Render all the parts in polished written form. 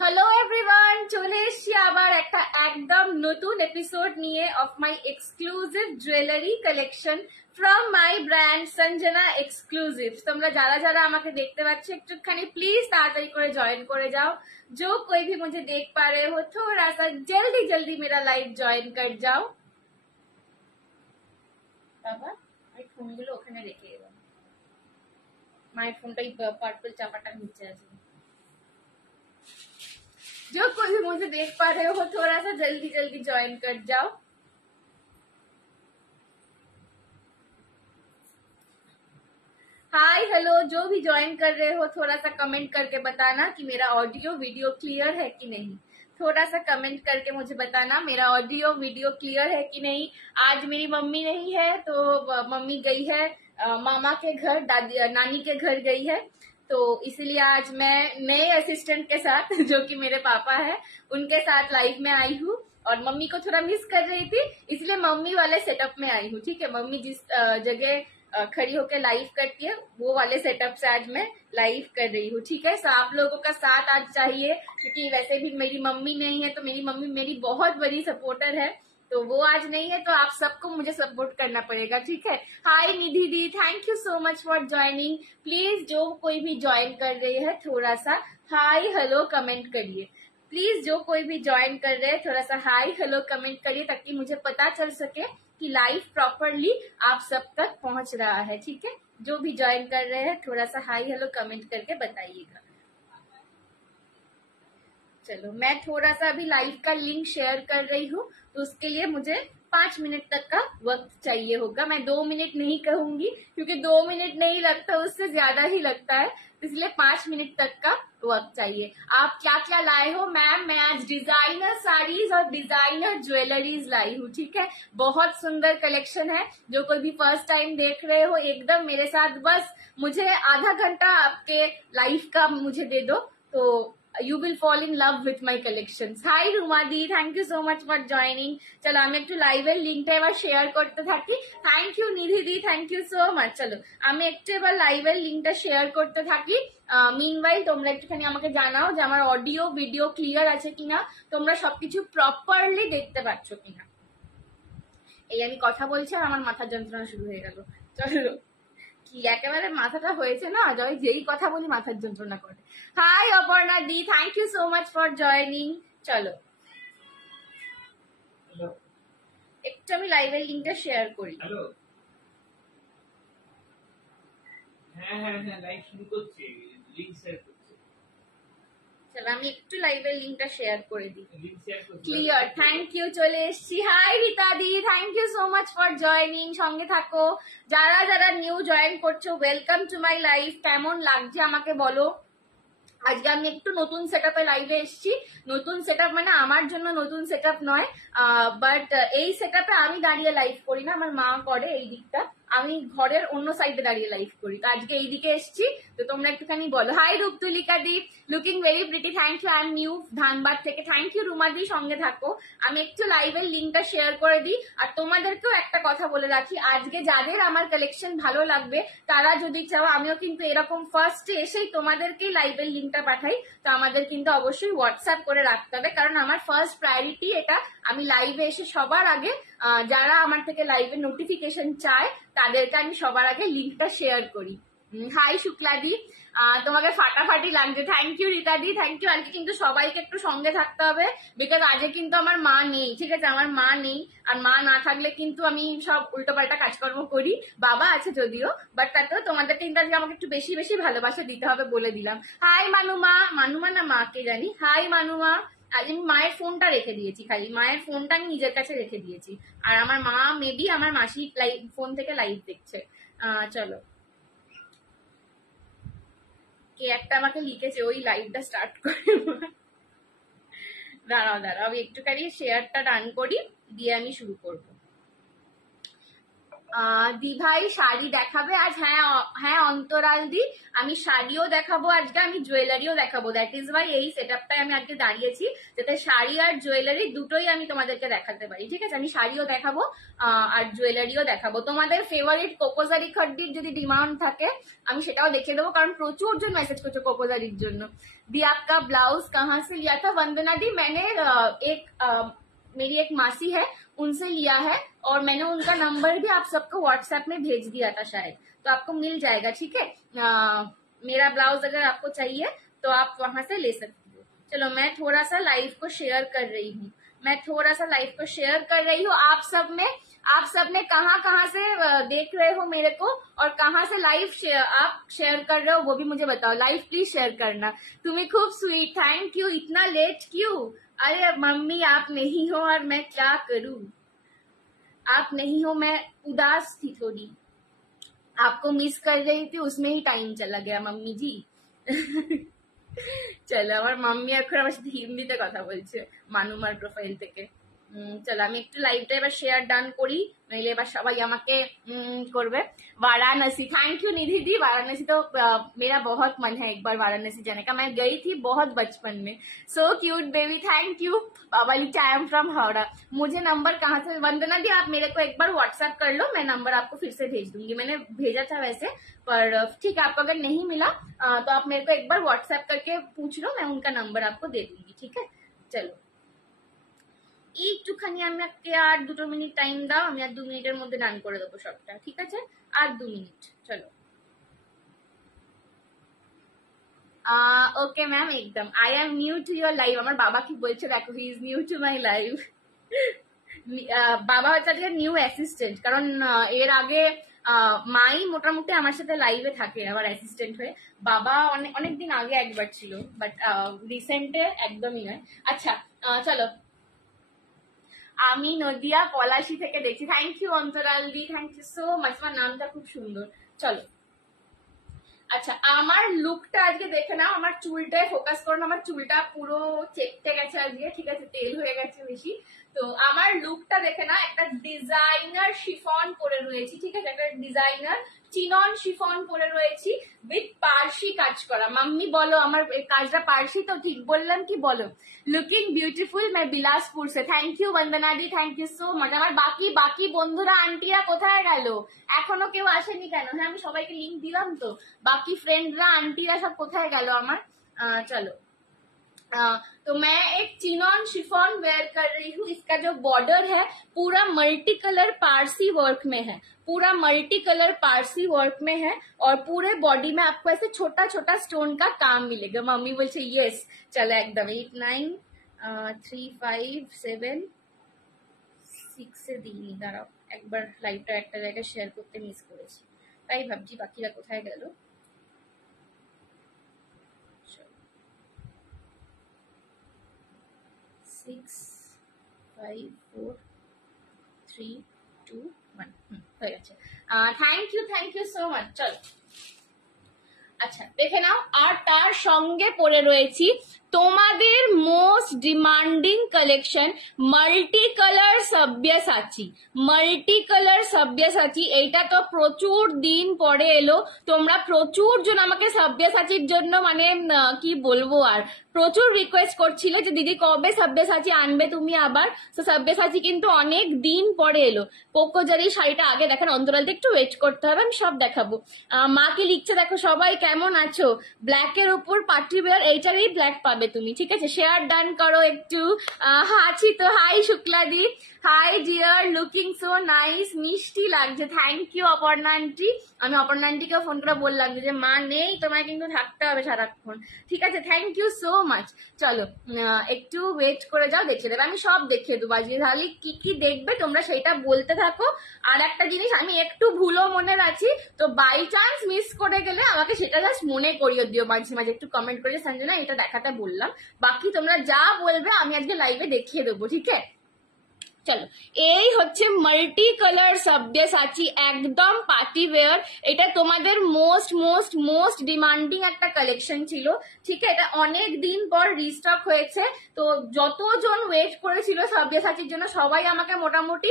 Hello everyone, চলে এসছি আবার একটা একদম নতুন এপিসোড নিয়ে of my exclusive jewellery collection from my brand Sanjana exclusives. তোমরা যারা যারা আমাকে দেখতে পাচ্ছ একটুখানি প্লিজ তাড়াতাড়ি করে জয়েন করে যাও। जो कोई भी मुझे देख पा रहे हो थोड़ा सा जल्दी जल्दी मेरा लाइव ज्वाइन कर जाओ। বাবা আমি ফোনগুলো ওখানে রেখে এলাম, মায়ের ফোনটাই পার্পল চাপাটার নিচে আছে। जो कोई भी मुझे देख पा रहे हो थोड़ा सा जल्दी जल्दी ज्वाइन कर जाओ। हाय हेलो, जो भी ज्वाइन कर रहे हो थोड़ा सा कमेंट करके बताना कि मेरा ऑडियो वीडियो क्लियर है कि नहीं। थोड़ा सा कमेंट करके मुझे बताना मेरा ऑडियो वीडियो क्लियर है कि नहीं। आज मेरी मम्मी नहीं है तो मम्मी गई है मामा के घर, दादी नानी के घर गई है, तो इसलिए आज मैं नए असिस्टेंट के साथ जो कि मेरे पापा है उनके साथ लाइव में आई हूँ। और मम्मी को थोड़ा मिस कर रही थी इसलिए मम्मी वाले सेटअप में आई हूँ। ठीक है, मम्मी जिस जगह खड़ी होकर लाइव करती है वो वाले सेटअप से आज मैं लाइव कर रही हूँ। ठीक है, तो आप लोगों का साथ आज चाहिए क्योंकि वैसे भी मेरी मम्मी नहीं है तो मेरी मम्मी मेरी बहुत बड़ी सपोर्टर है, तो वो आज नहीं है तो आप सबको मुझे सपोर्ट करना पड़ेगा। ठीक है, hi Nidhi di, thank you so much for joining. Please जो कोई भी ज्वाइन कर रही है थोड़ा सा हाय हेलो कमेंट करिए। प्लीज जो कोई भी ज्वाइन कर रहे हैं थोड़ा सा हाय हेलो कमेंट करिए ताकि मुझे पता चल सके कि लाइव प्रॉपरली आप सब तक पहुंच रहा है। ठीक है, जो भी ज्वाइन कर रहे हैं थोड़ा सा हाय हेलो कमेंट करके बताइएगा। चलो मैं थोड़ा सा अभी लाइव का लिंक शेयर कर रही हूँ, तो उसके लिए मुझे 5 मिनट तक का वक्त चाहिए होगा। मैं 2 मिनट नहीं कहूंगी क्योंकि 2 मिनट नहीं लगता, उससे ज्यादा ही लगता है, इसलिए 5 मिनट तक का वक्त चाहिए। आप क्या क्या लाए हो? मैम मैं आज डिजाइनर साड़ीज और डिजाइनर ज्वेलरीज लाई हूँ। ठीक है, बहुत सुंदर कलेक्शन है। जो कोई भी फर्स्ट टाइम देख रहे हो एकदम मेरे साथ बस मुझे आधा घंटा आपके लाइफ का मुझे दे दो तो you will fall in love with my collections. Hi Ruma di, thank you so much for joining. চলো আমি একটু লাইভের লিংকটা এবার শেয়ার করতে থাকি। Thank you Nidhi di, thank you so much. চলো আমি একটু এবার লাইভের লিংকটা শেয়ার করতে থাকি। মিনওয়াইল তোমরা একটুখানি আমাকে জানাও যে আমার অডিও ভিডিও ক্লিয়ার আছে কিনা, তোমরা সবকিছু প্রপারলি দেখতে পাচ্ছ কিনা। এই আমি কথা বলছি আর আমার মাথার যন্ত্রণা শুরু হয়ে গেল। চলো কি একেবারে মাথাটা হয়েছে না, যেই কথা বলি মাথার যন্ত্রণা করে। Hi Aparna di, thank you so much for joining. চলো একটু আমি লাইভের লিংকটা শেয়ার করি। হ্যালো, হ্যাঁ হ্যাঁ হ্যাঁ লাইভ শুরু করছে, লিংক শেয়ার করছে। চলো আমি একটু লাইভের লিংকটা শেয়ার করে দিই। লিংক শেয়ার করছে ক্লিয়ার, থ্যাংক ইউ, চলে এসছি। Hi Rita di, thank you so much for joining. সঙ্গে থাকো, যারা যারা নিউ জয়েন করছো ওয়েলকাম টু মাই লাইভ। কেমন লাগছে আমাকে বলো। আজকে আমি একটু নতুন সেটআপে লাইভে এসেছি। নতুন সেটআপ মানে আমার জন্য নতুন সেটআপ নয়, বাট এই সেটআপে আমি দাঁড়িয়ে লাইভ করি না, আমার মা করে এই দিকটা, আমি ঘরের অন্য সাইডে দাঁড়িয়ে লাইভ করি, তো আজকে এই দিকে এসেছি। তো তোমরা একটুখানি বলো। Hi Ruptulika di, looking very pretty, thank you. I am new Dhanbad থেকে, থ্যাংক ইউ রুমা দি। সঙ্গে থাকো, আমি একটু লাইভের লিঙ্কটা শেয়ার করে দিই। আর তোমাদেরকেও একটা কথা বলে রাখি, আজকে যাদের আমার কালেকশন ভালো লাগবে তারা যদি চাও আমিও কিন্তু এরকম ফার্স্টে এসেই তোমাদেরকেই লাইভের লিঙ্কটা পাঠাই, তো আমাদের কিন্তু অবশ্যই হোয়াটসঅ্যাপ করে রাখতে হবে, কারণ আমার ফার্স্ট প্রায়োরিটি এটা। আমি লাইভে এসে সবার আগে যারা আমার থেকে লাইভে নোটিফিকেশন চায় তাদেরকে আমি সবার আগে লিঙ্কটা শেয়ার করি। হাই শুক্লাদি, তোমাকে ফাটাফাটি লাগছে। থ্যাংক ইউ রীতাদি, থ্যাংক ইউ। আজকে কিন্তু সবাইকে একটু সঙ্গে থাকতে হবে বিকজ আজকে কিন্তু আমার মা নেই। ঠিক আছে, আমার মা নেই, আর মা না থাকলে কিন্তু আমি সব উল্টোপাল্টা কাজকর্ম করি। বাবা আছে যদিও, বাট তাতেও তোমাদের কিন্তু আজকে আমাকে একটু বেশি বেশি ভালোবাসা দিতে হবে বলে দিলাম। হাই মানুমা, মানুমা না মাকে জানি। হাই মানুমা, আজ আমি মায়ের ফোনটা রেখে দিয়েছি, খালি মায়ের ফোনটা আমি নিজের কাছে রেখে দিয়েছি, আর আমার মা মেবি আমার মাসি ফোন থেকে লাইভ দেখছে। চলো, কে একটা আমাকে লিখেছে ওই লাইভটা স্টার্ট করে। দাঁড়াও দাঁড়াও, আমি একটুখানি শেয়ারটা রান করি দিয়ে আমি শুরু করব। দি ভাই শাড়ি দেখাবে আজ? হ্যাঁ হ্যাঁ অন্তরাল দি, আমি শাড়িও দেখাবো আজকে, আমি জুয়েলারিও দেখাবো। দ্যাট ইজ ওয়াই এই সেটআপটাই আমি আজকে দাঁড়িয়েছি, যাতে শাড়ি আর জুয়েলারি দুটোই আমি তোমাদেরকে দেখাতে পারি। ঠিক আছে, আমি শাড়িও দেখাবো আর জুয়েলারিও দেখাবো। তোমাদের ফেভারিট কোকোজারি খড্ডির যদি ডিমান্ড থাকে আমি সেটাও দেখিয়ে দেবো, কারণ প্রচুর জন মেসেজ করছে কোকোজারির জন্য। दी आपका ब्लाउज कहाँ से लिया था? वंदना दी मैंने मेरी एक मासी है उनसे लिया है, और मैंने उनका नंबर भी आप सबको व्हाट्सएप में भेज दिया था शायद, तो आपको मिल जाएगा। ठीक है, मेरा ब्लाउज अगर आपको चाहिए तो आप वहां से ले सकते हो। चलो मैं थोड़ा सा लाइव को शेयर कर रही हूँ, आप सब में कहाँ से देख रहे हो मेरे को, और कहाँ से लाइव आप शेयर कर रहे हो वो भी मुझे बताओ। लाइव प्लीज शेयर करना। तुम्हें खूब स्वीट, थैंक यू। इतना लेट क्यों? अरे मम्मी आप नहीं हो और मैं क्या करूं, आप नहीं हो, मैं उदास थी थोड़ी, आपको मिस कर रही थी, उसमें ही टाइम चला गया मम्मी जी। চলো, আমার মাম্মি এখন আমার সাথে হিন্দিতে কথা বলছে মানুমার প্রোফাইল থেকে। চলো আমি একটু লাইভটা এবার শেয়ার ডান করি, নইলে এবার সবাই আমাকে করবে। वाराणसी, थैंक यू निधि दी। वाराणसी तो मेरा बहुत मन है एक बार वाराणसी जाने का, मैं गई थी बहुत बचपन में। So cute baby, thank you. बाबा लिखा आई एम फ्रॉम हावड़ा। मुझे नंबर कहाँ से? वंदना दी आप मेरे को एक बार व्हाट्सएप कर लो, मैं नंबर आपको फिर से भेज दूंगी। मैंने भेजा था वैसे, पर ठीक है, आपको अगर नहीं मिला तो आप मेरे को एक बार व्हाट्सएप करके पूछ लो, मैं उनका नंबर आपको दे दूंगी। ठीक है, চলো একটুখানি আমাকে আর 2 মিনিট টাইম দাও, আমি আর 2 মিনিটের মধ্যে ডান করে দেবো সবটা। ঠিক আছে, আর 2 মিনিট। চলো ওকে ম্যাম, একদম। I am new to your live. আমার বাবা কি বলছে দেখো, he is new two my live. বাবা হচ্ছে আজকে নিউ অ্যাসিস্ট্যান্ট, কারণ এর আগে মাই মোটামুটি আমার সাথে লাইভে থাকে আমার অ্যাসিস্ট্যান্ট হয়ে। বাবা অনেকদিন আগে একবার ছিল, বাট রিসেন্টে একদমই নয়। আচ্ছা চলো, আমি নদিয়া পলাশি থেকে দেখছি। Thank you Antaral di, thank you so much, আমার নামটা খুব সুন্দর। চলো আচ্ছা, আমার লুকটা আজকে দেখে নাও, আমার চুলটায় ফোকাস করো। আমার চুলটা পুরো চেপটে গেছে আজকে, ঠিক আছে, তেল হয়ে গেছে বেশি। তো আমার লুকটা দেখে না, একটা ডিজাইনার শিফন পরে রয়েছি। ঠিক আছে, একটা ডিজাইনার চিনন শিফন পরে রয়েছি উইথ পার্সি কাজ করা। মাম্মি বলো আমার কাজটা পার্সি তো ঠিক বললাম কি? বলো। লুকিং বিউটিফুল, मैं बिलासपुर से। Thank you Vandana the, thank you सो माच। আমার বাকি বন্ধুরা আন্টিরা কোথায় গেল? এখনো কেউ আসেনি কেন? হ্যাঁ আমি সবাইকে লিংক দিলাম তো, বাকি फ्रेंडরা আন্টিরা সব কোথায় গেল আমার? চলো, तो मैं एक चिनॉन शिफॉन वेयर कर रही हूँ। इसका जो बॉर्डर है पूरा मल्टी कलर पारसी वर्क में है, पूरा मल्टी कलर पारसी वर्क में है, और पूरे बॉडी में आपको ऐसे छोटा छोटा स्टोन का काम मिलेगा। मम्मी बोलছে यस। चलो एकदम 8 9 3 5 7 6 से দিইনি, দাঁড়াও একবার লাইভটা একটা জায়গায় শেয়ার করতে মিস করেছি, তাই ভাবছি বাকিরা কোথায় গেল। 6 5 4 3 2 1 হয়ে গেছে। Thank you so much. চলো আচ্ছা দেখে নাও, আর তার সঙ্গে পরে রয়েছি তোমাদের most demanding collection multi colour Sabyasachi. এইটা তো প্রচুর দিন পরে এলো, তোমরা প্রচুর জন আমাকে সব্যসাচীর জন্য মানে কি বলবো, আর প্রচুর রিকোয়েস্ট করছিল যে দিদি কবে সব্যসাচী আনবে তুমি আবার। তো সব্যসাচী কিন্তু অনেক দিন পরে এলো। কোকোজারি শাড়িটা আগে দেখেন, অন্তরালতে একটু ওয়েট করতে হবে, আমি সব দেখাবো। মাকে লিখছে দেখো, সবাই কেমন আছো? ব্ল্যাকের উপর পার্টি ওয়্যার, এইটারই ব্ল্যাক পাবে তুমি। ঠিক আছে, শেয়ার ডান করো একটু। আছি তো, hi Shukla di, hi dear, looking so nice, মিষ্টি লাগছে। Thank you Aparna aunty. আমি অপর্ণা আন্টিকেও ফোন করে বললাম যে মা নেই, তোমায় কিন্তু থাকতে হবে সারাক্ষণ। ঠিক আছে, থ্যাংক ইউ সো মাচ। চলো একটু ওয়েট করে যাও, দেখে দেবে, আমি সব দেখিয়ে দেবো আজকে। তাহলে কি কি দেখবে তোমরা সেটা বলতে থাকো। আর একটা জিনিস আমি একটু ভুলো মনে রাখি, তো বাই চান্স মিস করে গেলে আমাকে সেটা জাস্ট মনে করিয়ে দিও মাঝে মাঝে, একটু কমেন্ট করে সঞ্জনা এটা দেখাতে বললাম। বাকি তোমরা যা বলবে আমি আজকে লাইভে দেখিয়ে দেবো। ঠিক আছে, চলো, এই হচ্ছে মাল্টি কালার সব্যসাচী, একদম পার্টি ওয়্যার। এটা তোমাদের মোস্ট মোস্ট মোস্ট ডিমান্ডিং একটা কালেকশন ছিল, ঠিক আছে? এটা অনেক দিন পর রিস্টক হয়েছে। তো যতজন ওয়েট করেছিল সব্যসাচীর জন্য, সবাই আমাকে মোটামুটি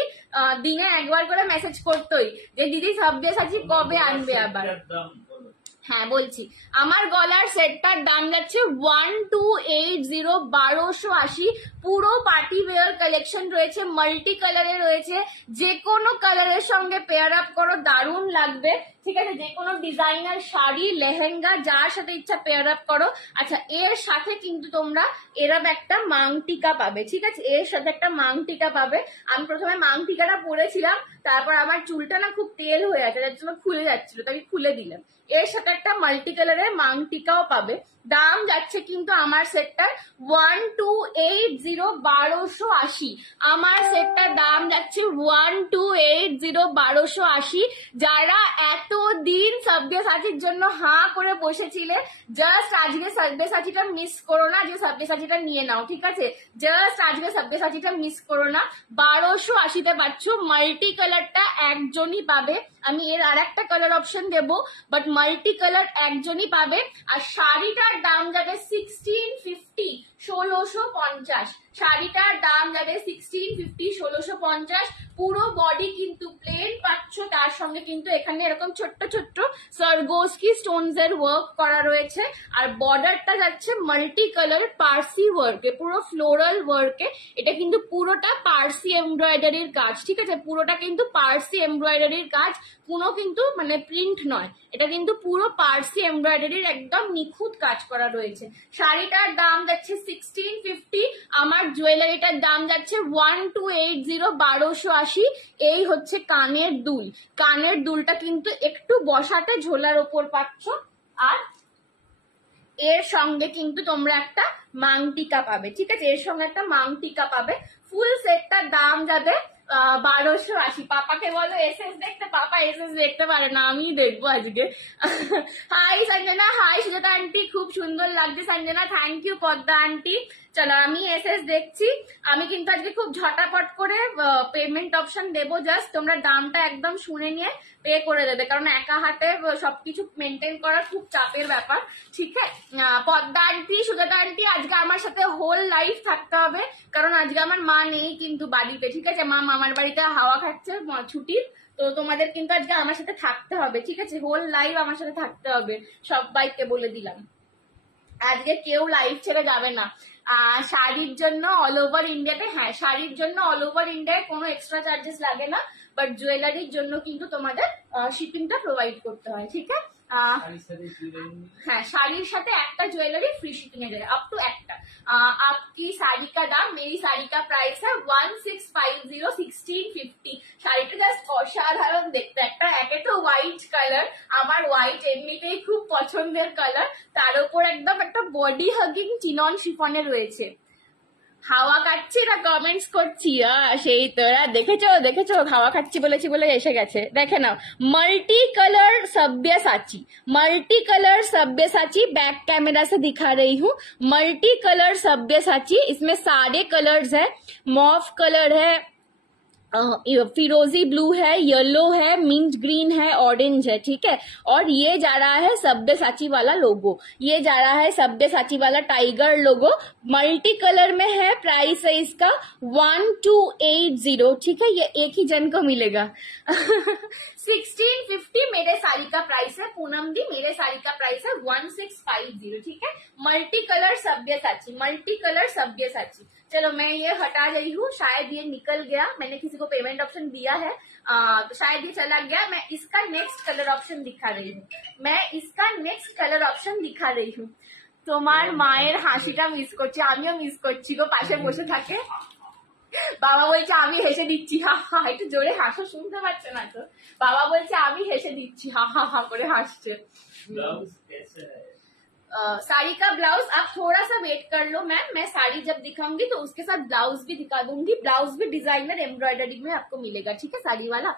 দিনে একবার করে মেসেজ করতোই যে দিদি সব্যসাচী কবে আনবে আবার। হ্যাঁ বলছি, আমার গলার সেটটার দাম যাচ্ছে 1280, 1280। পুরো পার্টি ওয়্যার কালেকশন রয়েছে, মাল্টি কালারে রয়েছে, যে কোনো কালারের সঙ্গে পেয়ার আপ করো, দারুণ লাগবে, ঠিক আছে? যে কোনো ডিজাইনার শাড়ি, লেহেঙ্গা, যার সাথে ইচ্ছা পেয়ার আপ করো। আচ্ছা, এর সাথে কিন্তু তোমরা এরম একটা মাংটিকা পাবে, ঠিক আছে? এর সাথে একটা মাংটিকা পাবে। আমি প্রথমে মাংটিকাটা পরেছিলাম, তারপর আমার চুলটা না খুব তেল হয়ে আছে, যার জন্য খুলে যাচ্ছিল, তাই খুলে দিলাম। এর সাথে একটা মাল্টি কালারের মাংটিকাও পাবে। দাম যাচ্ছে কিন্তু আমার সেটটার 1280, 1280। আমার সেটটার দাম যাচ্ছে 1280, 1280। যারা এতদিন সব্যসাচীর জন্য হাঁ করে বসেছিলে, জাস্ট আজকে সব্যসাচীটা মিস করো না, যে সব্যসাচীটা নিয়ে নাও, ঠিক আছে? জাস্ট আজকে সব্যসাচীটা মিস করো না। 1280-তে পাচ্ছ। মাল্টি কালারটা একজনই পাবে, আমি এর আর একটা কালার অপশন দেবো, বাট মাল্টি কালার একজনই পাবে। আর শাড়িটার দাম যাবে 1650, 1650। শাড়িটার দাম যাবে 1650, 1650। পুরো বডি কিন্তু প্লেন পাচ্ছ, তার সঙ্গে কিন্তু এখানে এরকম ছোট্ট ছোট্ট সরগোস্কি স্টোনস এর ওয়ার্ক করা রয়েছে। আর বর্ডারটা যাচ্ছে মাল্টি কালার পার্সি ওয়ার্কে, পুরো ফ্লোরাল ওয়ার্কে। এটা কিন্তু পুরোটা পার্সি এমব্রয়ডারির কাজ, ঠিক আছে? পুরোটা কিন্তু পার্সি এমব্রয়ডারির কাজ, কোনো কিন্তু মানে প্রিন্ট নয়, এটা কিন্তু পুরো পার্সি এমব্রয়ডারির একদম নিখুঁত কাজ করা রয়েছে। শাড়িটার দাম যাচ্ছে 1650। আমার জুয়েলারিটার দাম যাচ্ছে 1280, 1280। এই হচ্ছে কানের দুল। কানের দুলটা কিন্তু একটু বসাতে ঝোলার ওপর পাচ্ছ। আর এর সঙ্গে কিন্তু তোমরা একটা মাংটিকা পাবে, ঠিক আছে? এর সঙ্গে একটা মাংটিকা পাবে। ফুল সেটটার দাম যাবে 1280। পাপাকে বলো এসএস দেখতে, পাপা এসএস দেখতে পারে না, আমি দেখবো আজকে। Hi Sanjana, hi Sujata aunty, খুব সুন্দর লাগছে Sanjana, thank you Padma aunty. চলো, আমি এসএস দেখছি। আমি কিন্তু আজকে খুব ঝটাপট করে পেমেন্ট অপশন দেবো, জাস্ট তোমরা দামটা একদম শুনে নিয়ে পে করে দেবে, কারণ একা হাতে সবকিছু মেনটেন করা খুব চাপের ব্যাপার, ঠিক আছে? পদ্মা আন্টি, সুজাতা আন্টি, আজকে আমার সাথে হোল লাইফ থাকতে হবে, কারণ আজকে আমার মা নেই কিন্তু বাড়িতে, ঠিক আছে? মা মামার বাড়িতে হাওয়া খাচ্ছে ছুটির। তো তোমাদের কিন্তু আজকে আমার সাথে থাকতে হবে, ঠিক আছে? হোল লাইফ আমার সাথে থাকতে হবে, সবাইকে বলে দিলাম। আজকে কেউ লাইভ ছেড়ে যাবে না। শাড়ির জন্য অল ওভার ইন্ডিয়াতে, হ্যাঁ শাড়ির জন্য অল ওভার ইন্ডিয়ায় কোনো এক্সট্রা চার্জেস লাগে না, বাট জুয়েলারির জন্য কিন্তু তোমাদের শিপিংটা প্রোভাইড করতে হয়, ঠিক আছে? হ্যাঁ, শাড়ির সাথে একটা জুয়েলারি फ्री शिपिंग है अप टू একটা। आपकी साड़ी का दाम, मेरी साड़ी का प्राइस है 1650, 1650। শাড়িটা জাস্ট অসাধারণ দেখতে, একটা একে তো হোয়াইট কালার, আমার হোয়াইট এমনিতেই খুব পছন্দের কালার, তার উপর একদম একটা বডি হাগিং চিনন শিফনে রয়েছে। হাওয়া খাচ্ছি না কমেন্টস করছি, সেই তো দেখেছো দেখেছো, হাওয়া খাচ্ছি বলেছি বলে এসে গেছে, দেখে নাও। Multi colour Sabyasachi, multi colour Sabyasachi, back camera से दिखा रही हूँ। मल्टी कलर सब्यसाची, इसमें सारे कलर्स है, मॉफ कलर है, फिरोजी ब्लू है, येलो है, मिंट ग्रीन है, ऑरेंज है, ठीक है? और ये जा रहा है सब्यसाची वाला लोगो, ये जा रहा है सब्यसाची वाला टाइगर लोगो। मल्टी कलर में है, प्राइस है इसका 1280, ठीक है? ये एक ही जन को मिलेगा। 1650 मेरे साड़ी का प्राइस है, पूनम दी मेरे साड़ी का प्राइस है 1650, ठीक है? Multi colour Sabyasachi, multi colour Sabyasachi. चलो, मैं ये हटा रही हूँ, शायद ये निकल गया, मैंने किसी को पेमेंट ऑप्शन दिया है, तो शायद ये चला गया। मैं इसका नेक्स्ट कलर ऑप्शन दिखा रही हूँ, मैं इसका नेक्स्ट कलर ऑप्शन दिखा रही हूँ। তোমার মায়ের হাসিটা মিস করছি, আমিও মিস করছি গো, পাশে বসে থাকে। বাবা বলছে আমি হেসে দিচ্ছি, হা হা, একটু জোরে হাসো, শুনতে পাচ্ছে না তো। বাবা বলছে আমি হেসে দিচ্ছি, হা হা হা করে হাসছে। साड़ी का ब्लाउज आप थोड़ा सा वेट कर लो मैम, मैं साड़ी जब दिखाऊंगी तो उसके साथ ब्लाउज भी दिखा दूंगी। ब्लाउज भी डिजाइनर एम्ब्रॉयडरी में आपको मिलेगा, ठीक है? साड़ी वाला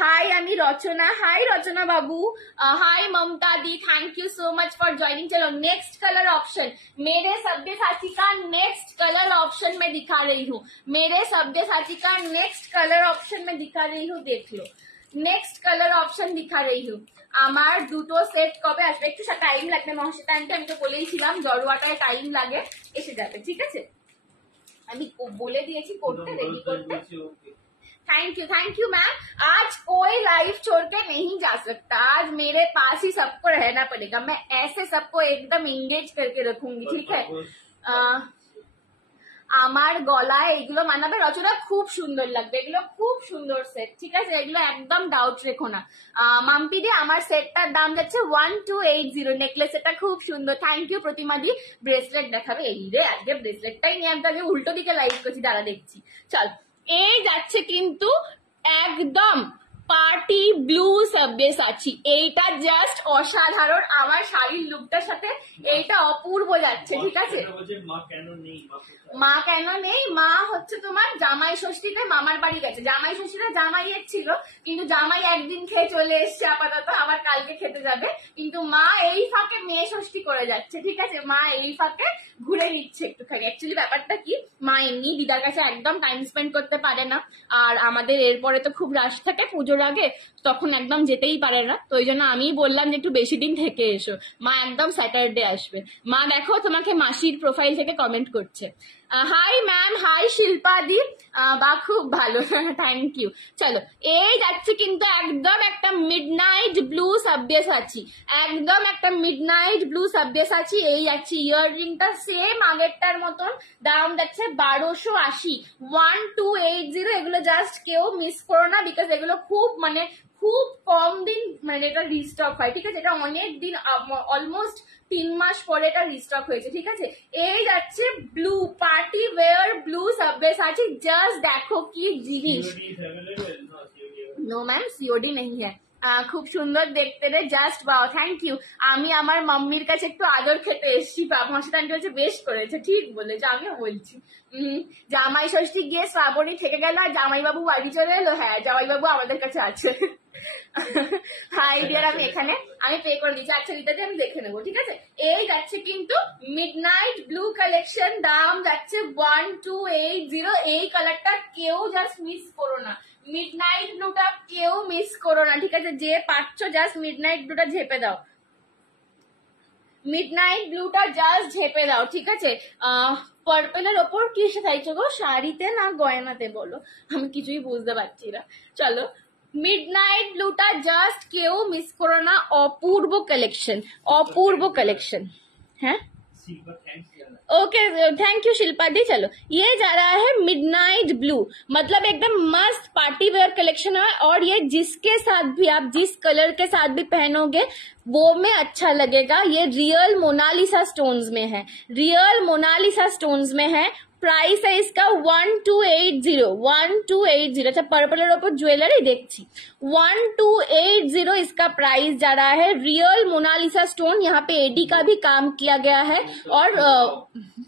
हाय আমি রচনা, हाय रचना बाबू, hi Mamata di, thank you so much for joining. चलो नेक्स्ट कलर ऑप्शन, मेरे सब्यसाची का नेक्स्ट कलर ऑप्शन में दिखा रही हूँ, मेरे सब्यसाची का नेक्स्ट कलर ऑप्शन में दिखा रही हूँ, देख लो नेक्स्ट कलर ऑप्शन दिखा रही हूँ। আমার দুটো সেট কবে আসবে, একটু টাইম লাগবে মহসিতা আন্টি, আমি তো বলেইছিলাম জড়োয়াটায় টাইম লাগে, এসে যাবে ঠিক আছে, আমি বলে দিয়েছি করতে, রেডি করতে। Thank you ma'am. आज कोई लाइफ छोड़ के नहीं जा सकता, आज मेरे पास ही सबको रहना पड़ेगा, मैं ऐसे सबको एकदम एंगेज करके रखूंगी, ठीक है। আমার গলায় এগুলো মানাবে রচনা, খুব সুন্দর লাগবে, এগুলো খুব সুন্দর সেট, ঠিক আছে, এগুলো একদম ডাউট রেখো না। মাম্পি দি আমার সেটটার দাম যাচ্ছে 1280, নেকলেস এটা খুব সুন্দর, thank you Pratima di. Bracelet দেখাবে, এই রে আজকে ব্রেসলেটটাই নিয়ে আমি তো আগে উল্টো দিকে লাইভ করছি, দাঁড়া দেখছি। চল এই যাচ্ছে কিন্তু একদম পার্টি ব্লু সব্যসাচী, এইটা জাস্ট অসাধারণ, আমার শাড়ির লুকটার সাথে এইটা অপূর্ব যাচ্ছে, ঠিক আছে। মা কেন নেই, মা হচ্ছে তোমার জামাই ষষ্ঠীতে মামার বাড়ি গেছে, জামাই ষষ্ঠীটা জামাইয়ের ছিল, কিন্তু জামাই একদিন খেয়ে চলে এসছে আপাতত, আবার কালকে খেতে যাবে, কিন্তু মা এই ফাঁকে মেয়ে ষষ্ঠী করে যাচ্ছে, ঠিক আছে, মা এই ফাঁকে ঘুরে নিচ্ছে একটুখানি। অ্যাকচুয়ালি ব্যাপারটা কি, মা এমনি দিদার কাছে একদম টাইম স্পেন্ড করতে পারে না, আর আমাদের এরপরে তো খুব রাশ থাকে পুজোর আগে, তখন একদম যেতেই পারে না, তো ওই জন্য আমি বললাম যে একটু বেশি দিন থেকে এসো, মা একদম স্যাটারডে আসবে। মা দেখো তোমাকে মাসির প্রোফাইল থেকে কমেন্ট করছে, হাই ম্যাম, হাই শিল্পা দি, বা খুব ভালো, থ্যাংক ইউ। চলো এই যাচ্ছে কিন্তু একদম একটা মিডনাইট ব্লু সব্যসাচী, একদম একটা মিডনাইট ব্লু সব্যসাচী, এই যাচ্ছে ইয়াররিংটা সেম আগেরটার মতন, দাম যাচ্ছে 1280, 1280, এগুলো জাস্ট কেউ মিস করো না, বিকজ এগুলো খুব মানে খুব কম দিন মানে এটা রিস্টক হয়, ঠিক আছে, এটা অনেক দিন অলমোস্ট 3 মাস পরে এটা রিস্টক হয়েছে, ঠিক আছে। এই যাচ্ছে blue party wear blue Sabyasachi, just দেখো কি জিনিস। নো ম্যাম সিওডি নেই হ্যাঁ, খুব সুন্দর দেখতে রে, জাস্ট বাও, থ্যাংক ইউ। আমি আমার মাম্মির কাছে একটু আদর খেতে এসেছি, মশাটান্টি হচ্ছে বেশ করেছে, ঠিক বলেছে, আমিও বলছি। জামাই ষষ্ঠী গিয়ে শ্রাবণী থেকে গেল আর জামাইবাবু বাড়ি চলে এলো, হ্যাঁ জামাইবাবু আমাদের কাছে আছে। হাই ডিয়ার, আমি এখানে আমি পে করে দিচ্ছি, আচ্ছা দিদাদি আমি দেখে নেবো, ঠিক আছে। এই যাচ্ছে কিন্তু মিডনাইট ব্লু কালেকশন, দাম যাচ্ছে 1280, এই কালারটা কেউ জাস্ট মিস করো না, মিডনাইট ব্লুটা কেউ মিস করো না, ঠিক আছে, যে পাচ্ছো জাস্ট মিডনাইট ব্লুটা ঝেপে দাও, মিডনাইট ব্লুটা জাস্ট ঝেপে দাও, ঠিক আছে। পার্পেলের ওপর কিসে চাইছো গো, শাড়িতে না গয়নাতে বলো, আমি কিছুই বুঝতে পারছি না। চলো মিডনাইট ব্লুটা জাস্ট কেউ মিস করো না, অপূর্ব কালেকশন, অপূর্ব কালেকशन है। ओके थैंक यू शिल्पा दी। चलो ये जा रहा है मिडनाइट ब्लू, मतलब एकदम मस्त पार्टी वेयर कलेक्शन है, और ये जिसके साथ भी आप जिस कलर के साथ भी पहनोगे वो में अच्छा लगेगा। ये रियल मोनालिसा स्टोन्स में है, रियल मोनालिसा स्टोन्स में है। प्राइस है इसका 1280, 1280। अच्छा पर्पलर ऊपर ज्वेलरी देखी, 1280 इसका प्राइस जा रहा है। रियल मोनालिसा स्टोन, यहाँ पे एडी का भी काम किया गया है, और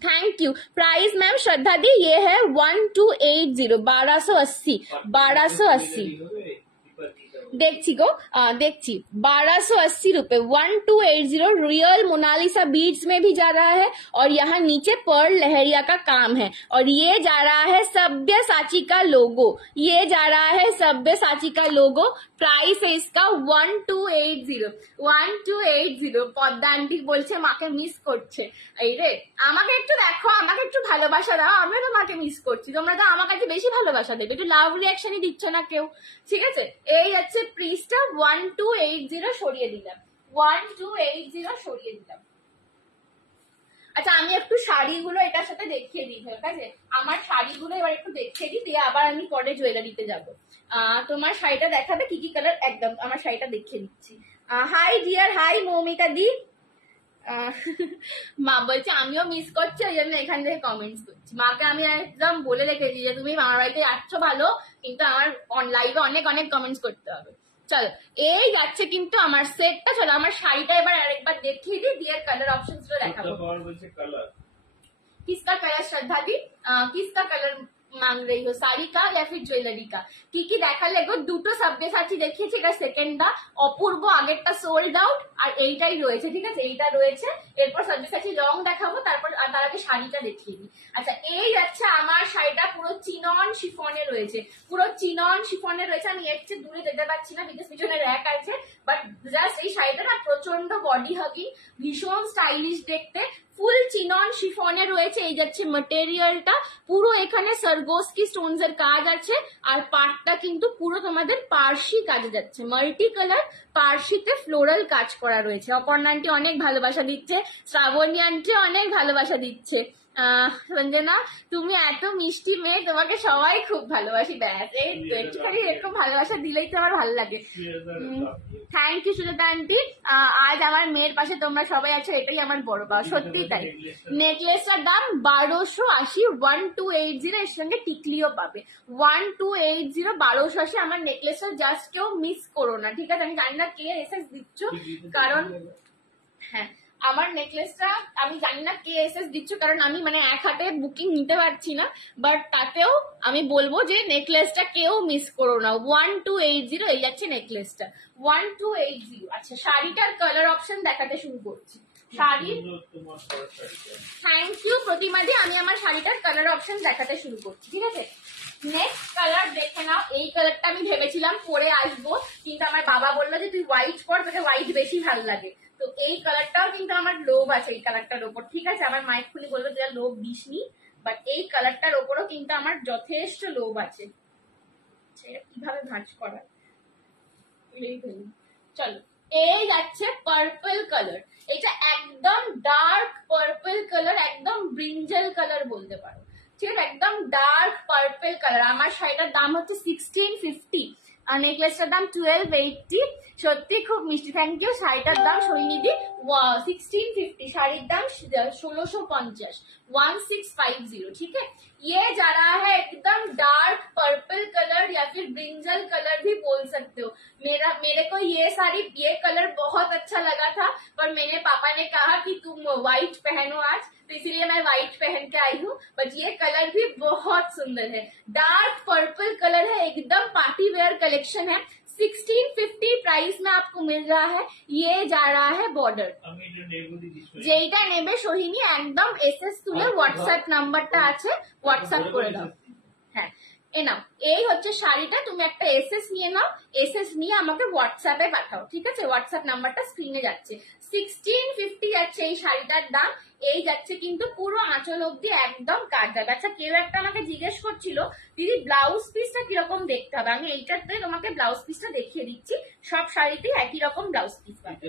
थैंक यू। प्राइस मैम श्रद्धा दी ये है 1280, 1280, 1280 देखी गो, देखी 1280 रुपए, 1280। रियल मोनालिसा बीड्स में भी जा रहा है, और यहाँ नीचे पर्ल लहरिया का काम है, और ये जा रहा है सब्यसाची का लोगो, ये जा रहा है सब्यसाची का लोगो। प्राइस है इसका 1280, 1280। পদ্মা আন্টি বলছে মাকে মিস করছে, এই রে আমাকে একটু দেখো, আমাকে একটু ভালোবাসা দাও, আমরা তো মাকে মিস করছি, তোমরা তো আমার কাছে বেশি ভালোবাসা দেবে, একটু লাভ রিয়াকশনই দিচ্ছ না কেউ, ঠিক আছে। এই যাচ্ছে প্রিসটা 1280 সরিয়ে দিলাম, 1280 সরিয়ে দিলাম। আচ্ছা আমি একটু শাড়িগুলো এটার সাথে দেখিয়ে দিই, ঠিক আছে, আমার শাড়িগুলো এবার একটু দেখিয়ে দিই, দিয়ে আবার আমি পরে জুয়েলারিতে যাবো। তোমার শাড়িটা দেখাবে কি কি কালার, একদম আমার শাড়িটা দেখিয়ে দিচ্ছি। হাই ডিয়ার, হাই মৌমিকা দি। মা বলছে আমিও মিস করছি, ওই জন্য এখান থেকে কমেন্টস করছি। মাকে আমি একদম বলে রেখেছি যে তুমি মামার বাড়িতে যাচ্ছ ভালো, কিন্তু আমার লাইভে অনেক অনেক কমেন্টস করতে হবে। চলো এই যাচ্ছে কিন্তু আমার সেটটা। চলো আমার শাড়িটা এবার আরেকবার দেখিয়ে দিই, দিয়ে কালার অপশনস গুলো দেখাবো। किसका कलर श्रद्धा दी, किसका कलर मांग रही हो, साड़ी का या फिर ज्वेलरी का? কি দেখালে গো? দুটো সাব্যসাচী দেখিয়েছি, এটা সেকেন্ডটা অপূর্ব, আগেরটা সোল্ড আউট, আর এইটাই রয়েছে, ঠিক আছে, এইটা রয়েছে। এরপর সাব্যসাচী রং দেখাবো, তারপর আর তার আগে শাড়িটা দেখিয়ে দিই। আচ্ছা, এই যাচ্ছে আমার শাড়িটা, পুরো চিনন শিফনে রয়েছে, পুরো চিনন শিফনে রয়েছে। আমি এর চেয়ে দূরে যেতে পারছি না, বিকজ পিছনে র্যাক আছে, বাট জাস্ট এই শাড়িটা না প্রচন্ড বডি হাগিং, ভীষণ স্টাইলিশ দেখতে, ফুল চিনন শিফনে রয়েছে। এই যাচ্ছে মেটেরিয়ালটা, পুরো এখানে সারগোস্কি স্টোনস এর কাজ আছে, আর পাটটা কিন্তু পুরো তোমাদের পার্সি কাজে যাচ্ছে, মাল্টি কালার পার্সিতে ফ্লোরাল কাজ করা রয়েছে। অপর্ণা আন্টি অনেক ভালোবাসা দিচ্ছে, শ্রাবণী আন্টি অনেক ভালোবাসা দিচ্ছে। সঞ্জনা, তুমি এত মিষ্টি মেয়ে, তোমাকে সবাই খুব ভালোবাসি, ব্যাস এই তো, একটুখানি এরকম ভালোবাসা দিলেই তো আমার ভালো লাগে। থ্যাংক ইউ সুজাতা আন্টি, আজ আমার মেয়ের পাশে তোমরা সবাই আছো, এটাই আমার বড় পাওয়া, সত্যি তাই। নেকলেসটার দাম 1280, 1280, এর সঙ্গে টিকলিও পাবে, 1280, 1280। আমার নেকলেসটা জাস্ট কেউ মিস করো না, ঠিক আছে? আমি জানি না কে এসএস দিচ্ছ, কারণ হ্যাঁ আমার নেকলেসটা আমি জানি না কে এসএস দিচ্ছ, কারণ আমি মানে এক হাতে বুকিং নিতে পারছি না, বাট তাতেও আমি বলবো যে নেকলেসটা কেউ মিস করো না, 1280 এই যাচ্ছে নেকলেসটা, 1280। আচ্ছা, শাড়িটার কালার অপশন দেখাতে শুরু করছি। শাড়ির থ্যাংক ইউ প্রতিমাদি, আমি আমার শাড়িটার কালার অপশন দেখাতে শুরু করছি, ঠিক আছে? নেক্সট কালার দেখে নাও, এই কালারটা আমি ভেবেছিলাম পরে আসবো, কিন্তু আমার বাবা বললো যে তুই হোয়াইট পর, তোকে হোয়াইট বেশি ভালো লাগে, তো এই কালারটাও কিন্তু আমার লোভ আছে এই কালারটার ওপর, ঠিক আছে? আমার মাইক খুলি বললো যে লোভ দিসনি, বাট এই কালারটার ওপরও কিন্তু আমার যথেষ্ট লোভ আছে। সেটা কিভাবে ভাঁজ করা, চলো। এই যাচ্ছে পার্পল কালার, এটা একদম ডার্ক পার্পল কালার, একদম ব্রিঞ্জাল কালার বলতে পারো, ঠিক আছে? একদম ডার্ক পার্পল কালার। আমার শাড়িটার দাম হচ্ছে 1650, আর নেকলেসটার দাম 1280। সত্যি খুব মিষ্টি, থ্যাংক ইউ। শাড়িটার দাম সৈনিধি 1650, শাড়ির দাম 1650, 1650, ठीक है? ये जा रहा है एकदम डार्क पर्पल कलर या फिर ब्रिंजल कलर भी बोल सकते हो। मेरे को ये साड़ी, ये कलर बहुत अच्छा लगा था, पर मेरे पापा ने कहा कि तुम व्हाइट पहनो आज, तो इसलिए मैं व्हाइट पहन के आई हूँ। बट ये कलर भी बहुत सुंदर है, डार्क पर्पल कलर है, एकदम पार्टी वेयर कलेक्शन है। 1650 प्राइस में आपको मिल रहा है। ये जा रहा है बॉर्डर। যেইটা নেবে সোহিনী একদম এসএস তুলে হোয়াটসঅ্যাপ নাম্বারটা আছে, হোয়াটসঅ্যাপ করে দাও। হ্যাঁ, এ নাও, এই হচ্ছে শাড়িটা, তুমি একটা এসএস নিয়ে নাও, এসএস নিয়ে আমাকে হোয়াটসঅ্যাপে পাঠাও, ঠিক আছে? হোয়াটসঅ্যাপ নাম্বারটা স্ক্রিনে যাচ্ছে। 1650 যাচ্ছে এই শাড়িটার দাম। এই যাচ্ছে কিন্তু পুরো আঁচল অব্দি একদম কাজ যাবে। আচ্ছা, কেউ একটা আমাকে জিজ্ঞেস করছিল দিদি ব্লাউজ পিসটা কিরকম দেখতে হবে, আমি এইটাতে তোমাকে ব্লাউজ পিসটা দেখিয়ে দিচ্ছি। সব শাড়িতেই একই রকম ব্লাউজ পিস পাবে।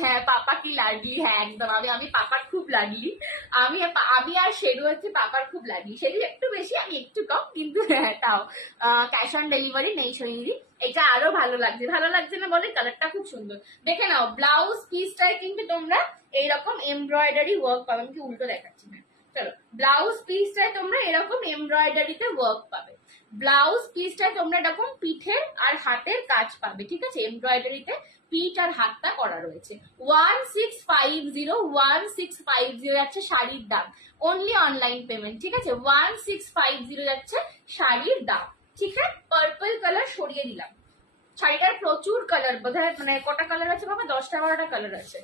হ্যাঁ, পাপা কি লাগলি, হ্যাঁ একদম, আমি পাপার খুব লাগলি, আমি আর শেরু হচ্ছে পাপার খুব লাগলি, শেরু একটু বেশি, আমি একটু কম, কিন্তু হ্যাঁ তাও ক্যাশ অন ডেলিভারি নেই সৈনিধি। এটা আরো ভালো লাগছে, ভালো লাগছে না বলে, কালারটা খুব সুন্দর। দেখে নাও, ব্লাউজ পিসটাই কিন্তু তোমরা এইরকম এমব্রয়ডারি ওয়ার্ক পাবে, আমি কি উল্টো দেখাচ্ছি না, চলো। ব্লাউজ পিসটাই তোমরা এরকম এমব্রয়ডারিতে ওয়ার্ক পাবে, ব্লাউজ পিসটাই তোমরা এরকম পিঠের আর হাতের কাজ পাবে, ঠিক আছে? এমব্রয়ডারিতে পিঠ আর হাতটা করা রয়েছে। 1650 যাচ্ছে শাড়ির দাম, অনলি অনলাইন পেমেন্ট, ঠিক আছে? 1650 যাচ্ছে শাড়ির দাম, ঠিক আছে? পার্পল কালার সরিয়ে দিলাম। শাড়িটার প্রচুর কালার, বোধহয় মানে কটা কালার আছে বাবা, 10টা-12টা কালার আছে।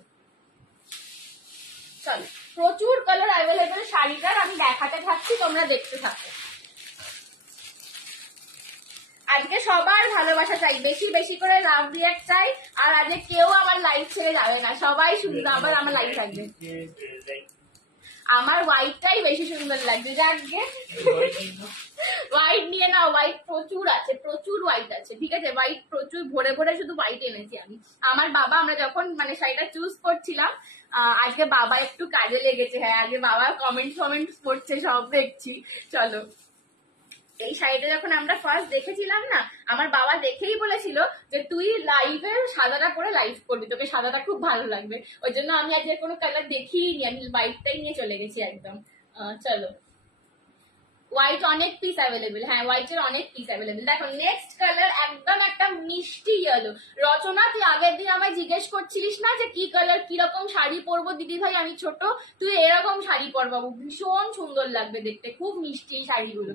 চলো, প্রচুর কালার অ্যাভেলেবেল শাড়িটার, আমি দেখাতে থাকছি, তোমরা দেখতে থাকো। আজকে সবার ভালোবাসা চাই, বেশি বেশি করে লাভ রিয়াক্ট চাই, আর আজকে কেউ আমার লাইভ ছেড়ে যাবে না, সবাই শুনবে, আবার আমার লাইভ থাকবে। আমার হোয়াইটটাই বেশি সুন্দর লাগছে, যাকে হোয়াইট নিয়ে নাও, হোয়াইট প্রচুর আছে, প্রচুর হোয়াইট আছে, ঠিক আছে? হোয়াইট প্রচুর, ভরে ভরে শুধু হোয়াইট এনেছি আমি। আমার বাবা, আমরা যখন মানে শাড়িটা চুজ করছিলাম, আজকে বাবা একটু কাজে লেগেছে, হ্যাঁ আজকে বাবা কমেন্ট করছে, সব দেখছি। চলো, এই শাড়িটা যখন আমরা ফার্স্ট দেখেছিলাম না, আমার বাবা দেখেই বলেছিল যে তুই লাইভে সাদাটা পরে লাইভ করবি, তোকে সাদাটা খুব ভালো লাগবে, ওই জন্য আমি আজকে কোনো কালার দেখিই নি, আমি হোয়াইটটাই নিয়ে চলে গেছি একদম। চলো, হোয়াইট অনেক পিস অ্যাভেলেবেল, হ্যাঁ হোয়াইটের অনেক পিস অ্যাভেলেবেল। দেখো নেক্সট কালার একদম একটা মিষ্টি ইয়েলো। রচনা তুই আগের দিন আমায় জিজ্ঞেস করছিলিস না যে কি কালার কিরকম শাড়ি পরবো দিদি ভাই আমি ছোট, তুই এরকম শাড়ি পর বাবু, ভীষণ সুন্দর লাগবে দেখতে, খুব মিষ্টি এই শাড়িগুলো।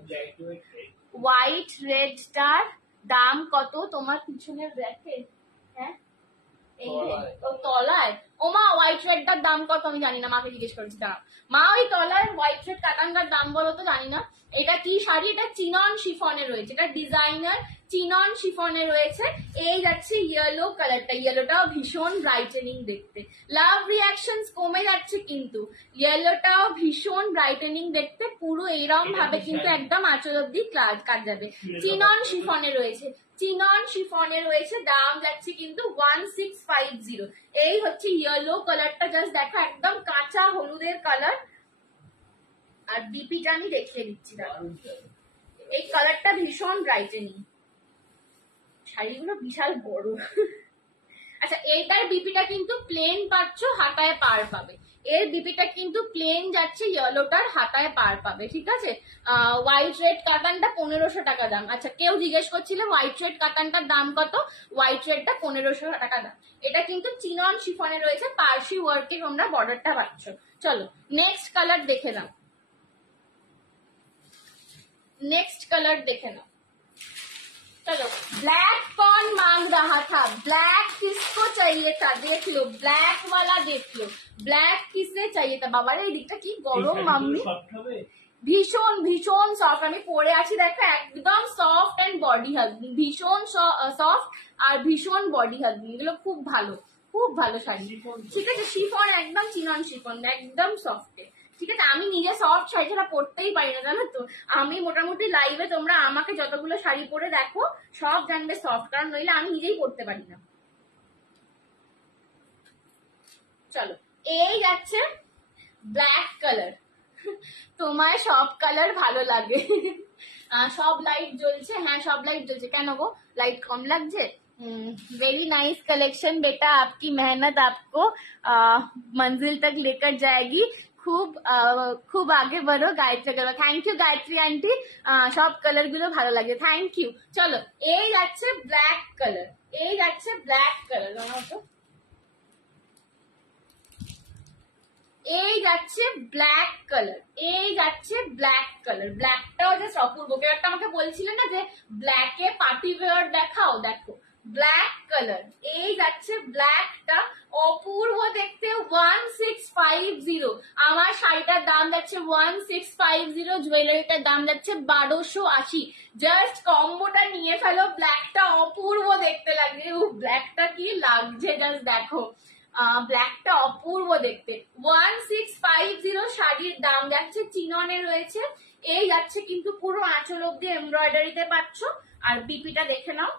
হোয়াইট রেডটার দাম কত তোমার পিছনের র্যাকে? হ্যাঁ এই যে ও তলায়, ও মা হোয়াইট রেডটার দাম কত আমি জানি না, মাকে জিজ্ঞেস করেছি দাঁড়া। মা ওই তলায় হোয়াইট রেড কাতানটার দাম বলো তো, জানি না। এটা কি শাড়ি? এটা চিনন শিফনে রয়েছে, এটা ডিজাইনার চিনন শিফনে রয়েছে। এই যাচ্ছে ইয়েলো কালারটা, ইয়েলোটাও ভীষণ ব্রাইটেনিং দেখতে। লাভ রিয়াকশনস কমে যাচ্ছে কিন্তু ইয়েলোটাও ভীষণ ব্রাইটেনিং দেখতে, পুরো এরকম ভাবে কিন্তু একদম আঁচল অব্দি কাজ যাবে। চিনন শিফনে রয়েছে, চিনন শিফনে রয়েছে, দাম যাচ্ছে কিন্তু 1650। এই হচ্ছে ইয়েলো কালারটা, জাস্ট দেখো একদম কাঁচা হলুদের কালার। আর বিপিটা আমি দেখিয়ে দিচ্ছি, এই কালারটা ভীষণ ব্রাইটেনিং, শাড়িগুলো বিশাল বড়। আচ্ছা এইটার বিপিটা কিন্তু প্লেন পাচ্ছ, হাতায় পার পাবে। এর বিপিটা কিন্তু প্লেন যাচ্ছে, ইয়েলোটার হাতায় পার পাবে, ঠিক আছে। হোয়াইট রেড কাতানটা 1500 টাকা দাম। আচ্ছা কেউ জিজ্ঞেস করছিল হোয়াইট রেড কাতানটার দাম কত, হোয়াইট রেডটা 1500 টাকা দাম। এটা কিন্তু চিনন শিফনে রয়েছে, পার্সি ওয়ার্কে তোমরা বর্ডারটা পাচ্ছ। চলো নেক্সট কালার দেখে নাও, नेक्स्ट कलर देखे ना। चलो ब्लैक कौन मांग रहा था, ब्लैक किसको चाहिए था, देख लो ब्लैक वाला देख लो, ब्लैक किसे चाहिए था। बाबा এই দিকটা কি গরম মাম্মি, ভীষণ ভীষণ সফট, আমি পরে আছি দেখো একদম সফট এন্ড বডি হাগিং, ভীষণ সফট আর ভীষণ বডি হাগিং, এগুলো খুব ভালো, খুব ভালো শাড়ি, ঠিক আছে। শিফন একদম চিনন শিফন, একদম সফটে, ঠিক আছে। আমি নিজে সফট শাড়ি ছাড়া পরতেই পারি না জানো তো। আমি মোটামুটি লাইভে তোমরা আমাকে যতগুলো শাড়ি পরে দেখো সব জানবে সফট, কারণ নইলে আমি নিজেই পরতে পারি না। চলো এই যাচ্ছে ব্ল্যাক কালার, তোমার সব কালার ভালো লাগে। সব লাইট জ্বলছে, হ্যাঁ সব লাইট জ্বলছে, কেন গো লাইট কম লাগছে? वेरी नाइस कलेक्शन बेटा, आपकी मेहनत आपको मंजिल तक लेकर जाएगी, খুব খুব আগে বড় গায়ত্রী করো। থ্যাংক ইউ গায়ত্রী আন্টি, সব কালার গুলো ভালো লাগে, থ্যাংক ইউ। চলো এই যাচ্ছে ব্ল্যাক কালার, এই যাচ্ছে ব্ল্যাক কালার, এই যাচ্ছে ব্ল্যাক কালার, এই যাচ্ছে ব্ল্যাক কালার। ব্ল্যাকটাও জাস্ট অপূর্ব, কেউ একটা আমাকে বলছিলেন না যে ব্ল্যাকে পার্টি ওয়্যার দেখাও, দেখো ব্ল্যাক কালার, এই যাচ্ছে ব্ল্যাকটা অপূর্ব দেখতে। 1650, আমার শাড়িটার দাম যাচ্ছে 1650, জুয়েলারিটার দাম যাচ্ছে 1280। জাস্ট কম্বোটা নিয়ে ফেলো, ব্ল্যাকটা অপূর্ব দেখতে লাগছে, ব্ল্যাকটা কি লাগছে জাস্ট দেখো, ব্ল্যাকটা অপূর্ব দেখতে। 1650 শাড়ির দাম যাচ্ছে, চিননে রয়েছে, এই যাচ্ছে কিন্তু পুরো আঁচল অব্দি এমব্রয়ডারিতে পাচ্ছ। আর বিপিটা দেখে নাও,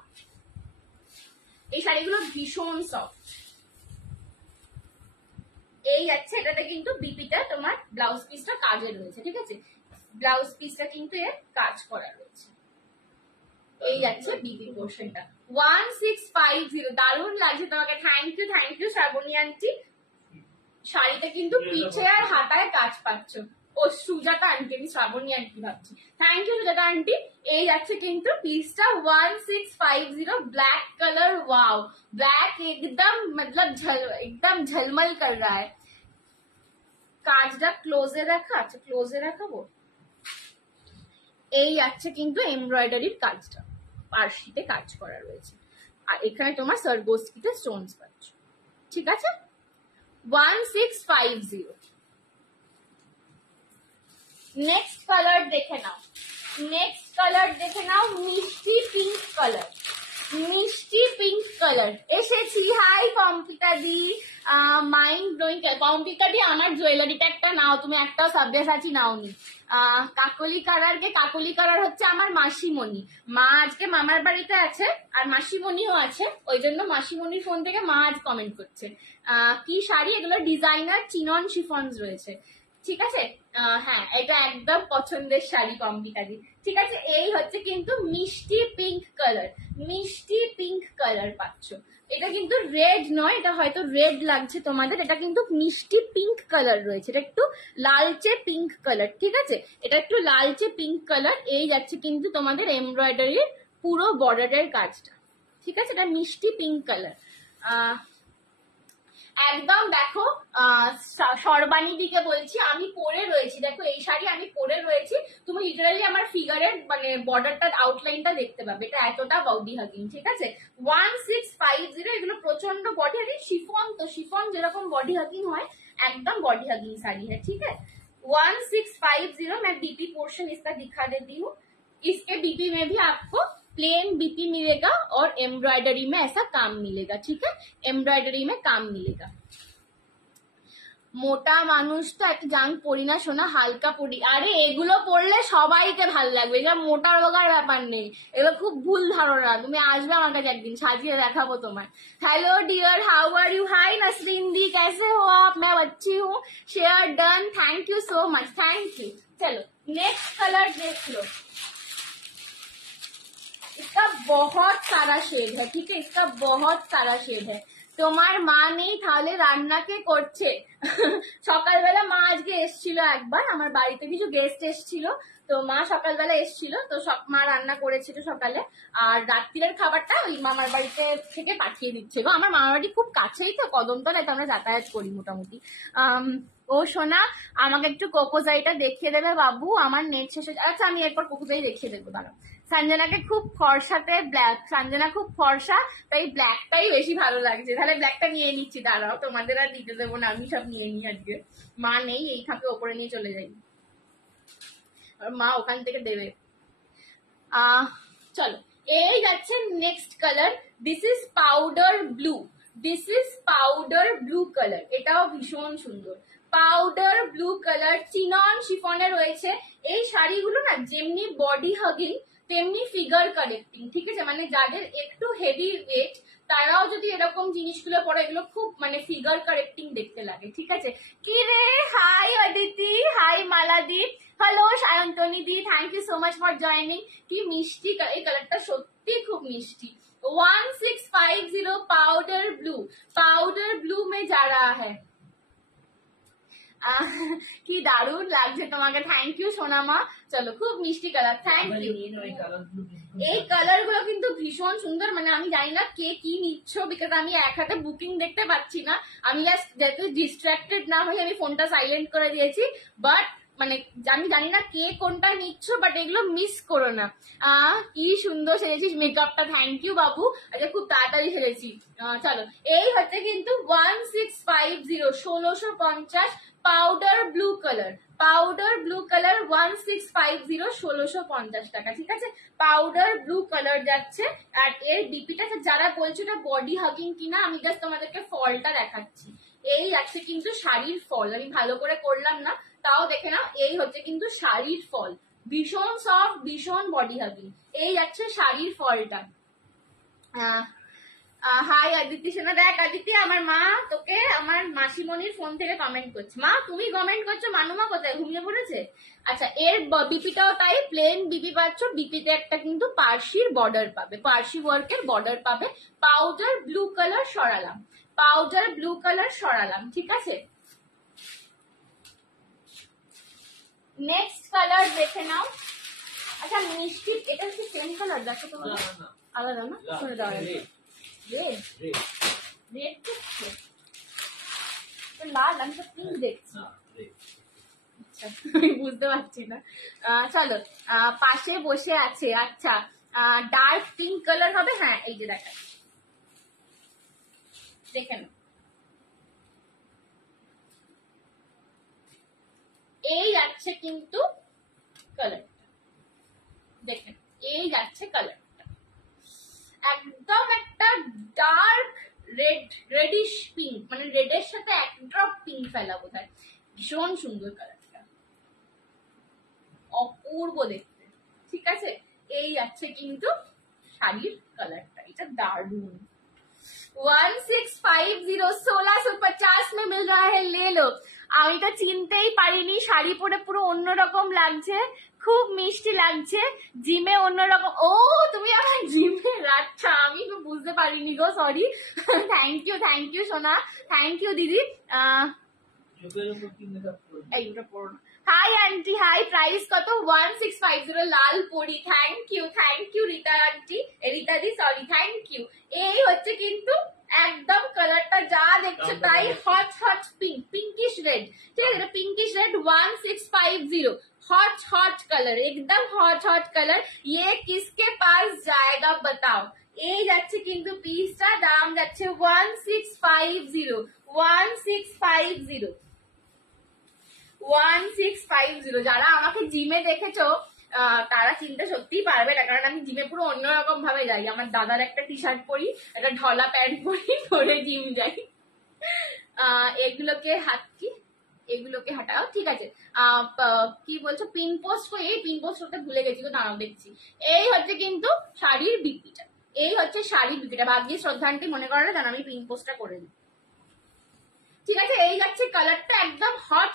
এই শাড়িগুলো ভীষণ সফট, এই যাচ্ছে এটাতে কিন্তু বিপিটা তোমার ব্লাউজ পিসটা কাজে রয়েছে, ঠিক আছে। ব্লাউজ পিসটা কিন্তু এর কাজ করা রয়েছে, এই যাচ্ছে বিপি পোর্শনটা। 1650, দারুণ লাগছে তোমাকে, থ্যাংক ইউ শ্রাবণী আন্টি। শাড়িতে কিন্তু পিঠে আর হাতায় কাজ পাচ্ছ। ও সুজাতা আন্টি, আমি শ্রাবণী আন্টি ভাবছি, থ্যাংক ইউ সুজাতা আন্টি। এই যাচ্ছে কিন্তু পিসটা 1650, ব্ল্যাক কালার, ওয়াও ব্ল্যাক একদম मतलब एकदम झलमल कर रहा है। কাজটা ক্লোজে রাখা, আচ্ছা ক্লোজে রাখাবো। এই যাচ্ছে কিন্তু এমব্রয়ডারির কাজটা, পার্সিতে কাজ করা রয়েছে, আর এখানে তোমার সরগোস্কিতে স্টোনস পাচ্ছ, ঠিক আছে। 1650। নেক্সট কালার দেখে নাও, নেক্সট কালার দেখে নাও, মিষ্টি পিঙ্ক কালার, মিষ্টি পিঙ্ক কালার এসেছি। হাই কম্পিতা দি, মাইন্ড ব্লোয়িং। কম্পিতা দি আমার জুয়েলারিটা একটা নাও, তুমি একটাও সাব্যাসাচী নাওনি। কাকলি কালারকে, কাকলি কালার হচ্ছে আমার মাসিমণি, মা আজকে মামার বাড়িতে আছে আর মাসিমণিও আছে, ওই জন্য মাসিমণির ফোন থেকে মা আজ কমেন্ট করছে। কি শাড়ি এগুলো, ডিজাইনার চিনন শিফনস রয়েছে, ঠিক আছে। হ্যাঁ এটা একদম পছন্দের শাড়ি কম্পিতাদি, ঠিক আছে। এই হচ্ছে কিন্তু মিষ্টি পিঙ্ক কালার, মিষ্টি পিঙ্ক কালার পাচ্ছ, এটা কিন্তু রেড নয়, এটা হয়তো রেড লাগছে তোমাদের, এটা কিন্তু মিষ্টি পিঙ্ক কালার রয়েছে, এটা একটু লালচে পিঙ্ক কালার, ঠিক আছে, এটা একটু লালচে পিঙ্ক কালার। এই যাচ্ছে কিন্তু তোমাদের এমব্রয়ডারির পুরো বর্ডারের কাজটা, ঠিক আছে, এটা মিষ্টি পিঙ্ক কালার। একদম দেখো সর্বাণী দিকে বলছি, আমি পরে রয়েছি, দেখো এই শাড়ি আমি পরে রয়েছি, তুমি লিটারালি আমার ফিগারের মানে বর্ডারটা আউটলাইনটা দেখতে পাবে, এটা এতটা বডি হাগিং, ঠিক আছে। 1650, এগুলো প্রচন্ড বডি হাগিং, শিফন তো শিফন যেরকম বডি হাগিং হয় एकदम बॉडी हगिंग साड़ी है, ठीक है। 1650, मैं बीपी पोर्शन इसका दिखा देती हूँ। इसके बीपी में भी आपको प्लेन बीपी मिलेगा और एम्ब्रॉयडरी में ऐसा काम मिलेगा, ठीक है, एम्ब्रॉयडरी में काम मिलेगा। মোটা মানুষ তো একটা জাং পরি না সোনা, হালকা পরি। আরে এগুলো পরলে সবাইকে ভালো লাগবে, এটা মোটা রোগার ব্যাপার নেই, এগুলো খুব ভুল ধারণা। তুমি আসবে আমার কাছে একদিন, সাজিয়ে দেখাবো তোমার। Hello dear, how are you? Hi Nasreen di, कैसे हो आप? मैं अच्छी हूँ। Share done, thank you so much, thank you. चलो नेक्स्ट कलर देख लो, इसका बहुत सारा शेड है, ठीक है, इसका बहुत सारा शेड है। তোমার মা নেই তাহলে রান্না কে করছে? সকালবেলা মা আজকে এসছিল একবার, আমার বাড়িতে কিছু গেস্ট এসছিল, তো মা সকালবেলা এসছিল, তো মা রান্না করেছিল সকালে, আর রাত্রিরের খাবারটা ওই মামার বাড়িতে থেকে পাঠিয়ে দিচ্ছে গো। আমার মামার বাড়ি খুব কাছেই তো, কদমতলায়, তো আমরা যাতায়াত করি মোটামুটি। ও সোনা, আমাকে একটু কোকোজাইটা দেখিয়ে দেবে বাবু, আমার নেট শেষ হয়ে। আচ্ছা আমি এরপর কোকোজাই দেখিয়ে দেবো, দাঁড়াও। সঞ্জনাকে খুব ফর্সাতে ব্ল্যাক, সঞ্জনা খুব ফর্সা, তাই ব্ল্যাকটাই বেশি ভালো লাগছে, তাহলে ব্ল্যাকটা নিয়ে নিচ্ছি, দাঁড়াও তোমাদের আর দিতে দেবো না, আমি সব নিয়ে নিই আজকে। মা নেই, এই থাকে ওপরে নিয়ে চলে যাই, আর মা ওখান থেকে দেবে। চলো এই যাচ্ছে next colour, this is powder blue, this is powder blue colour, এটাও ভীষণ সুন্দর, পাউডার ব্লু কালার, চিনন শিফনে রয়েছে। এই শাড়িগুলো না যেমনি বডি হাগিং তেমনি ফিগার কারেক্টিং, ঠিক আছে, মানে যাদের একটু হেভি ওয়েট তারাও যদি এরকম জিনিসগুলো পরে, এগুলো খুব মানে ফিগার কারেক্টিং দেখতে লাগে, ঠিক আছে। কি রে, হাই অদিতি, হাই মালাদি, hello Sayantani di, thank you so much for joining. কি মিষ্টি এই কালারটা, সত্যি খুব মিষ্টি। 1650 पाउडर ब्लू में जा रहा है। কি দারুণ লাগছে তোমাকে, থ্যাংক ইউ সোনামা। চলো খুব মিষ্টি কালার, থ্যাংক ইউ। এই কালার গুলো কিন্তু ভীষণ সুন্দর, মানে আমি জানি না কে কি নিচ্ছ, বিকজ আমি এক হাতে বুকিং দেখতে পাচ্ছি না, আমি জাস্ট যাতে ডিস্ট্রাক্টেড না হয়ে আমি ফোনটা সাইলেন্ট করে দিয়েছি, বাট মানে আমি জানি না কে কোনটা নিচ্ছ, বাট এগুলো মিস করো না। কি সুন্দর সেরেছিস মেকআপটা, থ্যাংক ইউ বাবু, আচ্ছা খুব তাড়াতাড়ি সেরেছি। চলো এই হচ্ছে কিন্তু 1650, 1650 powder blue colour, powder blue colour 1650, 1650 টাকা, ঠিক আছে, পাউডার ব্লু কালার যাচ্ছে। আর এর ডিপিটা যারা বলছো এটা বডি হাগিং কিনা, আমি জাস্ট তোমাদেরকে ফলটা দেখাচ্ছি। এই আছে কিন্তু শাড়ির ফল, আমি ভালো করে করলাম না, তাও দেখে নাও, এই হচ্ছে কিন্তু শাড়ির ফল, ভীষণ সফট, ভীষণ বডি হাগিং, এই যাচ্ছে শাড়ির ফলটা। হাই আদিতি সোনা, দেখ আদিতি, আমার মা তোকে আমার মাসিমণির ফোন থেকে কমেন্ট করছে। মা তুমি কমেন্ট করছো, মানুমা কোথায়, ঘুমিয়ে পড়েছে? আচ্ছা এর বিপিটাও তাই, প্লেন বিপি পাচ্ছ, বিপিতে একটা কিন্তু পার্সির বর্ডার পাবে, পার্সি ওয়ার্কের বর্ডার পাবে। পাউডার ব্লু কালার সরালাম, পাউডার ব্লু কালার সরালাম, ঠিক আছে। নেক্সট কালার দেখে নাও। আচ্ছা মিষ্টি, এটা কি সেম কালার? দেখো তো আলাদা না, শুনে দাও। রেড রেড তো লাল, আমি তো পিঙ্ক দেখছি, বুঝতে পারছি না। চলো পাশে বসে আছে, আচ্ছা ডার্ক পিঙ্ক কালার হবে, হ্যাঁ এই যে দেখা, দেখে নাও, এই যাচ্ছে কিন্তু কালারটা, দেখেন এই যাচ্ছে কালারটা, একদম একটা ডার্ক রেড, রেডিশ পিঙ্ক, মানে রেডের সাথে এক ড্রপ পিঙ্ক ফেলা বোধহয়, ভীষণ সুন্দর কালারটা, অপূর্ব দেখতে, ঠিক আছে। এই যাচ্ছে কিন্তু শাড়ির কালারটা, এটা দারুণ। 1650, 1650 में मिल रहा है, ले लो। আমি তো চিনতেই পারিনি, শাড়ি পরে পুরো অন্যরকম লাগছে, খুব মিষ্টি লাগছে, জিমে অন্যরকম। ও তুমি আমার জিমে, আচ্ছা আমি তো বুঝতে পারিনি গো, সরি। থ্যাংক ইউ সোনা, থ্যাংক ইউ দিদি। এইটা পড়ো না। হাই আন্টি, হাই, প্রাইস কত? 1650 লাল পরি। Thank you Rita aunty, Rita di, sorry, thank you. এই হচ্ছে কিন্তু একদম কালারটা যা দেখছো তাই হট পিঙ্ক, পিঙ্কিশ রেড, ঠিক আছে, পিঙ্কিশ রেড 1650। हॉट कलर, एकदम हॉट कलर। ये किसके पास जाएगा बताओ। এই যাচ্ছে কিন্তু পিসটা, দাম যাচ্ছে 1650, 1650। যারা আমাকে জিমে দেখেছো তারা চিনতে সত্যিই পারবে না, কারণ আমি জিমে পুরো অন্যরকম ভাবে যাই। আমার দাদার একটা টি শার্ট পরি, একটা ঢলা প্যান্ট পরি, পরে জিম যাই। এগুলোকে হাটাও, ঠিক আছে। কি বলছো পিন পোস্ট করি? এই পিন পোস্ট করতে ভুলে গেছি তো, দাঁড়াও দেখছি। এই হচ্ছে কিন্তু শাড়ির বিক্রিটা, এই হচ্ছে শাড়ির বিক্রিটা। ভাগ্যে শ্রদ্ধান্তি মনে করে না, জান আমি পিন পোস্টটা করে দিই, ঠিক আছে। এই যাচ্ছে কালারটা একদম hot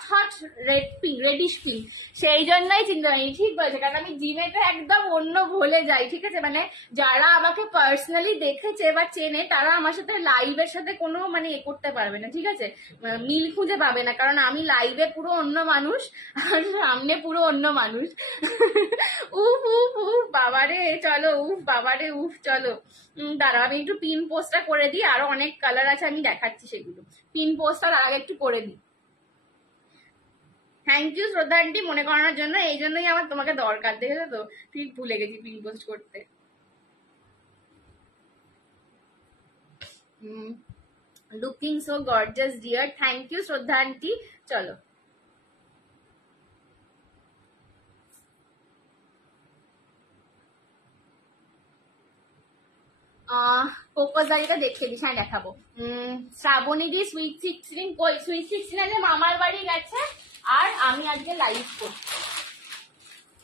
red pink, radish pink, সেই জন্যই চিন্তা নেই, ঠিক বলেছে, কারণ আমি জিমেতে একদম অন্য ভুলে যাই, ঠিক আছে। মানে যারা আমাকে পার্সোনালি দেখেছে বা চেনে তারা আমার সাথে লাইভের সাথে কোনো মানে এ করতে পারবে না, ঠিক আছে, মিল খুঁজে পাবে না, কারণ আমি লাইভে পুরো অন্য মানুষ আর সামনে পুরো অন্য মানুষ। উফ বাবারে চলো, চলো। দাঁড়া আমি একটু পিন পোস্টটা করে দিই, আরো অনেক কালার আছে আমি দেখাচ্ছি সেগুলো। পিন পোস্টটা আগে একটু করে দিই। থ্যাংক ইউ শ্রদ্ধা আন্টি মনে করানোর জন্য, এই জন্যই আমার তোমাকে দরকার, দেখেছো তো, ঠিক ভুলে গেছি পিন পোস্ট করতে। Looking so gorgeous dear, thank you Shraddha aunty. চলো কোকোজারিটা দেখিয়ে দিস, হ্যাঁ দেখাবো। শ্রাবণী দি সুইট 16 কই? সুইট 16 মামার বাড়ি গেছে, আর আমি আজকে লাইভ করছি।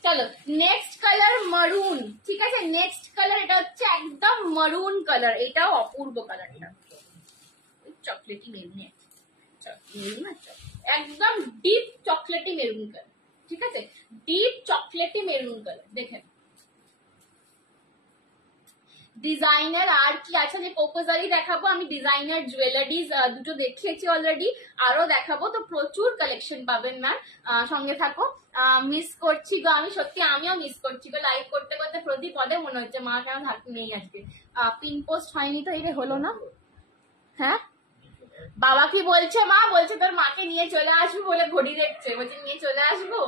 চলো নেক্সট কালার মারুন, ঠিক আছে, নেক্সট কালার এটা হচ্ছে একদম মারুন কালার, এটাও অপূর্ব কালারটা, চকলেটি মেরুন, একদম ডিপ চকলেটি মেরুন কালার, ঠিক আছে, ডিপ চকলেটি মেরুন কালার। দেখেন ডিজাইনার আর কি আছে, যে কোকোজারি দেখাবো আমি, ডিজাইনার জুয়েলারিজ দুটো দেখিয়েছি অলরেডি, আরো দেখাবো, তো প্রচুর কালেকশন পাবেন ম্যাম, সঙ্গে থাকো। মিস করছি গো আমি, সত্যি আমিও মিস করছি গো, লাইভ করতে করতে প্রতি পদে মনে হচ্ছে মা কেন নেই আজকে। পিন পোস্ট হয়নি তো, এই হলো না, হ্যাঁ বাবা কি বলছে? মা বলছে তোর মাকে নিয়ে চলে আসবো বলে ঘড়ি দেখছে, বলছে নিয়ে চলে আসবো।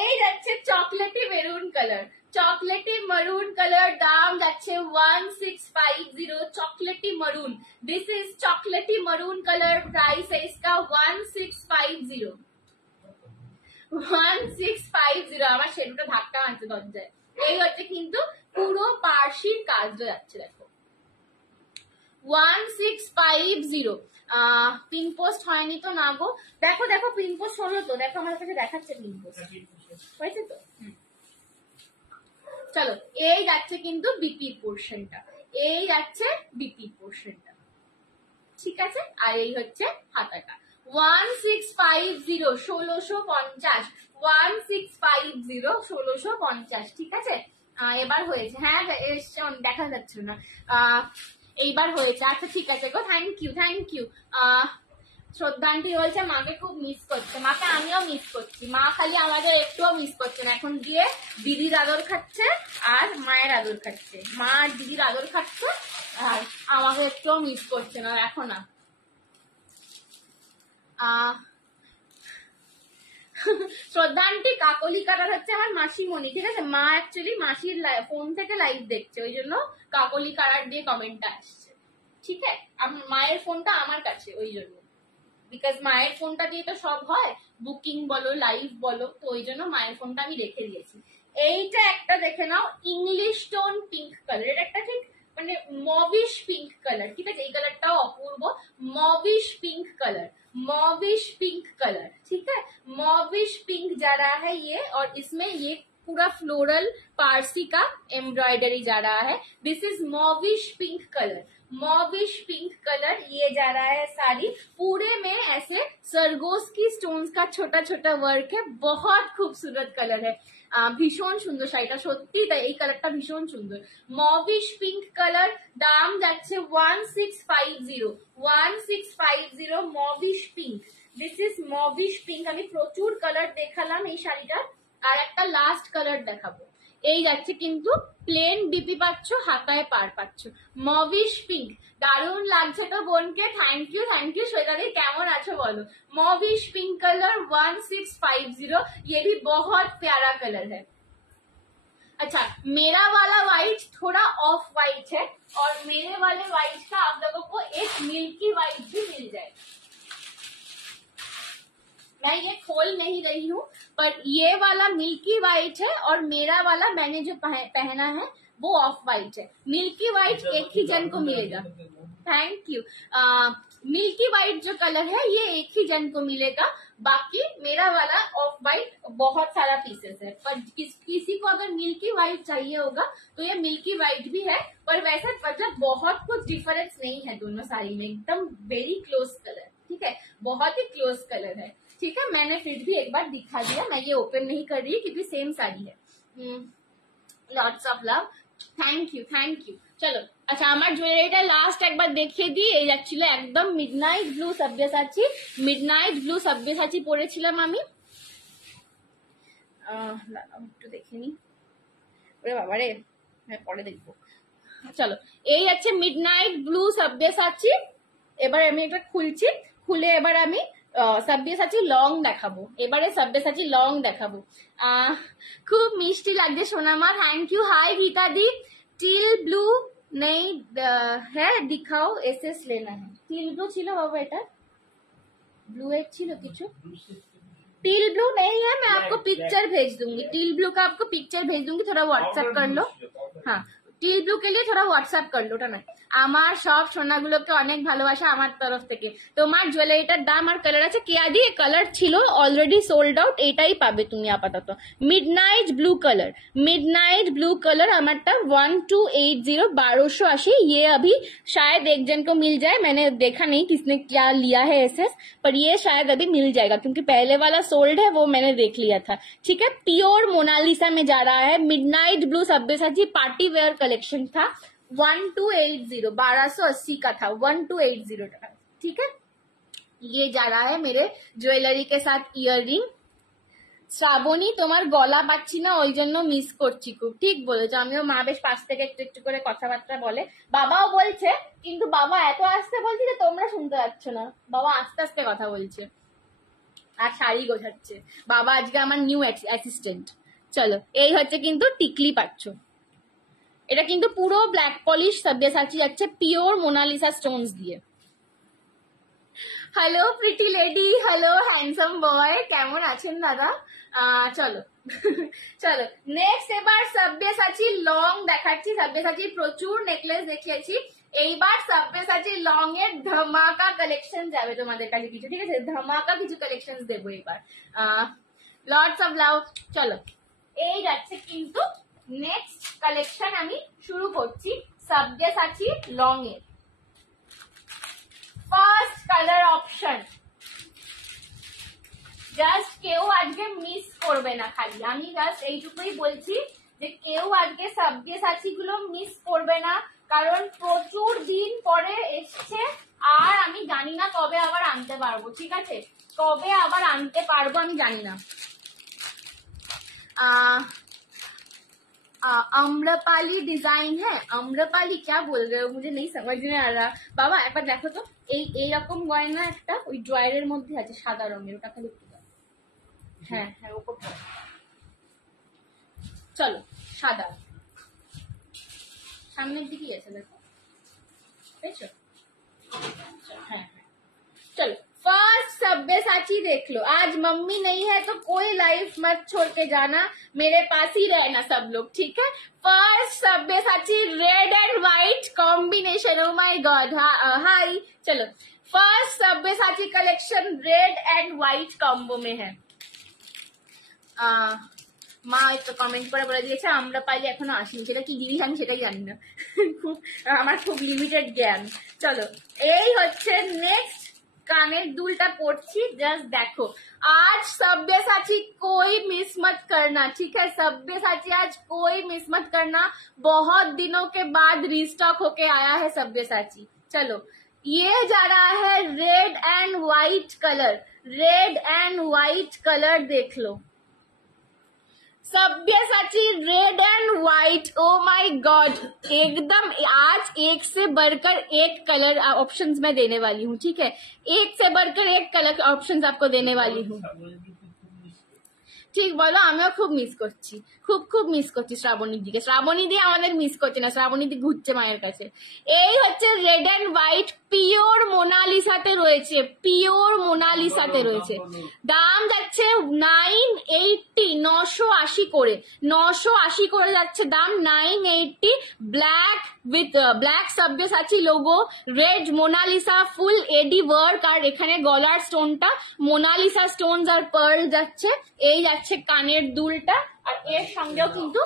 এই যাচ্ছে চকলেটি মেরুন কালার, চকলেটি মারুন কালার, দাম যাচ্ছে 1650, চকলেটি মারুন, দিস ইজ চকলেটি মারুন কালার, প্রাইস है इसका 1650, 1650। আমার সেটুটা ধাক্কা মারছে দরজায়। এই হচ্ছে কিন্তু পুরো পার্সির কাজ যাচ্ছে, দেখো 1650। পিন পোস্ট হয়নি তো না গো, দেখো পিন পোস্ট হলো তো, দেখো আমার কাছে দেখাচ্ছে পিন পোস্ট হয়েছে তো। চলো এই যাচ্ছে কিন্তু বিপি পোর্শনটা, এই যাচ্ছে বিপি পোর্শনটা, ঠিক আছে, আর এই হচ্ছে হাতাটা 1650, 1650, 1650, 1650, ঠিক আছে। এবার হয়েছে, হ্যাঁ দেখা যাচ্ছে না, এইবার হয়েছে, আচ্ছা ঠিক আছে গো, থ্যাংক ইউ। শ্রদ্ধান্তি বলছে মাকে খুব মিস করছে, মাকে আমিও মিস করছি, মা খালি আমাদের একটুও মিস করছে না, এখন গিয়ে দিদির আদর খাচ্ছে আর মায়ের আদর খাচ্ছে, মা আর দিদির আদর খাচ্ছে, আর আমাকে একটুও মিস করছে না এখন না। শ্রদ্ধান্তি কাকলি কালার হচ্ছে আমার মাসিমণি, ঠিক আছে, মা অ্যাকচুয়ালি মাসির ফোন থেকে লাইভ দেখছে, ওই জন্য কাকলি কালার দিয়ে কমেন্টটা আসছে, ঠিক আছে, মায়ের ফোনটা আমার কাছে, ওই জন্য, বিকজ মায়ের ফোনটা দিয়ে তো সব হয়, বুকিং বলো লাইভ বলো, তো ওই জন্য মায়ের ফোনটা আমি রেখে দিয়েছি। এইটা একটা দেখে নাও, ইংলিশ টোন পিঙ্ক কালার, এটা একটা ঠিক মানে মভিশ পিঙ্ক কালার, ঠিক আছে, এই কালারটাও অপূর্ব, मॉविश पिंक कलर, ठीक है, मॉविश पिंक जा रहा है ये, और इसमें ये पूरा फ्लोरल पारसी का एम्ब्रॉयडरी जा रहा है, this is mauvish pink colour, mauvish pink colour, ये जा रहा है साड़ी। पूरे में ऐसे सरगोस्की स्टोन्स का छोटा छोटा वर्क है, बहुत खूबसूरत कलर है। ভীষণ সুন্দর শাড়িটা, সত্যি তাই, এই কালারটা ভীষণ সুন্দর। মভিশ পিঙ্ক কালার, দাম যাচ্ছে 1650, 1650 mauvish pink. This is mauvish pink. আমি প্রচুর কালার দেখালাম এই শাড়িটার, আর একটা লাস্ট কালার দেখাবো। এই যাচ্ছে কিন্তু প্লেন বিপি পাচ্ছ, হাতায় পার পাচ্ছ, মভিশ পিঙ্ক। দারুণ লাগছে তো বোনকে, থ্যাংক ইউ থ্যাংক ইউ। শ্বেতাদি কেমন আছো বলো। मॉविश पिंक कलर 1650, ये भी बहुत प्यारा कलर है। अच्छा, मेरा वाला व्हाइट थोड़ा ऑफ व्हाइट है, और मेरे वाले व्हाइट का आप लोगों को एक मिल्की व्हाइट भी मिल जाएगा। मैं ये खोल नहीं रही हूँ, पर ये वाला मिल्की व्हाइट है, और मेरा वाला मैंने जो पहना है वो ऑफ व्हाइट है। मिल्की व्हाइट एक ही जन को मिलेगा। Thank you. मिल्की व्हाइट जो कलर है ये एक ही जन को मिलेगा, बाकी मेरा वाला ऑफ व्हाइट बहुत सारा पीसेस है। पर किसी को अगर मिल्की व्हाइट चाहिए होगा तो ये मिल्की व्हाइट भी है, पर वैसे मतलब बहुत कुछ डिफरेंस नहीं है दोनों साड़ी में, एकदम वेरी क्लोज कलर, ठीक है, बहुत ही क्लोज कलर है। ठीक है, मैंने फिर भी एक बार दिखा दिया, मैं ये ओपन नहीं कर रही क्योंकि सेम साड़ी है। Lots of love, thank you thank you. चलो, আচ্ছা, আমার জুয়েলারিটা লাস্ট একবার দেখিয়ে দিই। এই অ্যাকচুয়ালি একদম midnight blue Sabyasachi, midnight blue Sabyasachi পরেছিলাম আমি। একটু দেখে নি, ওরে বাবারে, হ্যাঁ পরে দেখবো। চলো, এই আছে মিডনাইট ব্লু সব্যসাচী। এবার আমি এটা খুলছি, খুলে এবার আমি সব্যসাচী লং দেখাবো, এবারে সব্যসাচী লং দেখাবো। খুব মিষ্টি লাগছে সোনামা, thank you. Hi Gita di, teal blue नहीं है, दिखाओ एसएस लेना है। टील ब्लू छिलो बाबा, এটা ब्लू एक छिलो किचु, टील ब्लू नहीं है, मैं आपको पिक्चर भेज दूंगी, टील ब्लू का आपको पिक्चर भेज दूंगी, थोड़ा व्हाट्सएप कर लो। हाँ, টিল ব্লু কে লিয়ে থোড়া হোয়াটসঅ্যাপ করলো, ওটা নয়। আমার সব সোনাগুলোকে অনেক ভালোবাসা আমার তরফ থেকে। তোমার জুয়েলারিটার দাম আর কালার আছে কেয়াদি, কালার ছিল অলরেডি সোল্ড আউট, এটাই পাবে তুমি আপাতত। Midnight blue colour, midnight blue colour আমারটা 1280, 1280। ये अभी शायद एक जन को मिल जाए, मैंने देखा नहीं किसने क्या लिया है एसएस, पर ये शायद अभी मिल जाएगा क्योंकि पहले वाला सोल्ड है, वो मैंने देख लिया था। ठीक है, प्योर मोनालिसा में जा रहा है, midnight blue Sabyasachi party wear collection था, 1280, 1280 का था, 1280 का। ठीक है, ये जा रहा है मेरे ज्वेलरी के साथ ইয়াররিং। শ্রাবণী, তোমার গলা পাচ্ছি না, ওই জন্য মিস করছি খুব। ঠিক বলেছো, আমিও, মা বেশ পাশ থেকে একটু একটু করে কথাবার্তা বলে, বাবাও বলছে, কিন্তু বাবা এত আস্তে বলছে যে তোমরা শুনতে পাচ্ছ না, বাবা আস্তে আস্তে কথা বলছে আর শাড়ি গোছাচ্ছে। বাবা আজকে আমার নিউ অ্যাসিস্ট্যান্ট। চলো, এই হচ্ছে কিন্তু টিকলি পাচ্ছ, এটা কিন্তু পুরো ব্ল্যাক পলিশ সব্যসাচী যাচ্ছে, পিওর মোনালিসা স্টোনস দিয়ে। Hello pretty lady, hello handsome boy, কেমন আছেন দাদা? চলো চলো নেক্সট, এবার সব্যসাচী লং দেখাচ্ছি। সব্যসাচীর প্রচুর নেকলেস দেখিয়েছি, এইবার সব্যসাচী লং এর ধামাকা কালেকশন যাবে তোমাদের কাছে কিছু, ঠিক আছে, ধামাকা কিছু কালেকশন দেবো এবার। Lords of love. চলো, এই যাচ্ছে কিন্তু নেক্সট কালেকশন, আমি শুরু করছি সব্যসাচী লং এর। ফার্স্ট কালার অপশন, জাস্ট কেউ আজকে মিস করবে না, খালি আমি জাস্ট এইটুকুই বলছি যে কেউ আজকে সব্যসাচী গুলো মিস করবে না, কারণ প্রচুর দিন পরে এসছে, আর আমি জানি না কবে আবার আনতে পারবো। ঠিক আছে, কবে আবার আনতে পারবো আমি জানি না। अम्रपाली डिजाइन है, अम्रपाली क्या बोल रहे हो, मुझे नहीं समझ में आ रहा। বাবা একবার দেখো তো, এইরকম গয়না একটা ওই ড্রয়ারের মধ্যে আছে সাদা রঙের, ওটা খালি একটু দাও। হ্যাঁ হ্যাঁ, ওপরটা। চলো, সাদা সামনের দিকেই আছে, দেখো পেয়েছো? হ্যাঁ হ্যাঁ, चलो फर्स्ट सब्यसाची देख लो। आज मम्मी नहीं है तो कोई लाइफ मत छोड़ के जाना, मेरे पास ही रहना सब लोग, ठीक है। First Sabyasachi red and white combination, oh my god. Hi, चलो first Sabyasachi collection red and white combo में है। মা একটা কমেন্ট করে বলে দিয়েছে আমরা পাইলে এখনো আসিনি, সেটা কি জিনিস আমি সেটাই জানি না। খুব আমার খুব লিমিটেড জ্ঞান। চলো এই হচ্ছে নেক্সট कानेर दुलटा पड़ছি, जस्ट देखो। आज सब्यसाची कोई मिस मत करना, ठीक है? सब्यसाची आज कोई मिस मत करना, बहुत दिनों के बाद रीस्टॉक होके आया है सब्यसाची। चलो ये जा रहा है red and white colour, red and white colour देख लो Sabyasachi, red and white. Oh my god, एकदम आज एक से बढ़कर एक कलर ऑप्शंस मैं देने वाली हूँ, ठीक है? एक से बढ़कर एक कलर ऑप्शंस आपको देने वाली हूँ। ঠিক বলো, আমিও খুব মিস করছি, খুব খুব মিস করছি শ্রাবণীদিকে। শ্রাবণীদি আমাদের মিস করছে না, শ্রাবণীদি ঘুরছে মায়ের কাছে। এই হচ্ছে রেড এন্ড হোয়াইট, পিওর মোনালিসাতে রয়েছে, পিওর মোনালিসাতে রয়েছে। দাম যাচ্ছে 980, 980 করে, 980 করে যাচ্ছে দাম, 980। Black with black Sabyasachi logo, red Monalisa full AD work, আর এখানে গলার স্টোনটা মোনালিসা স্টোনস আর পার্ল যাচ্ছে। এই যাচ্ছে কানের দুলটা, আর এর সঙ্গেও কিন্তু